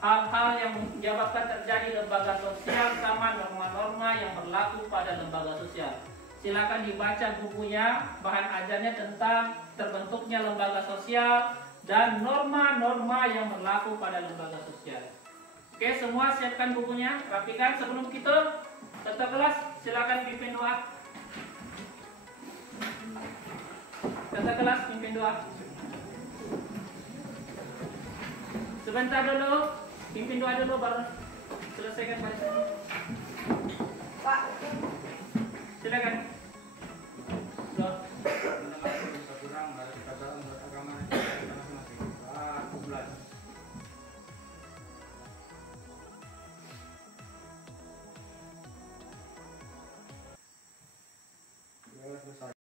hal-hal yang menyebabkan terjadi lembaga sosial sama norma-norma yang berlaku pada lembaga sosial. Silakan dibaca bukunya, bahan ajarnya tentang terbentuknya lembaga sosial dan norma-norma yang berlaku pada lembaga sosial. Oke, semua siapkan bukunya, rapikan. Sebelum kita tata kelas, silakan pimpin doa. Tata kelas, pimpin doa. Sebentar dulu, pimpin doa dulu baru selesaikan pada sini. Pak, silakan.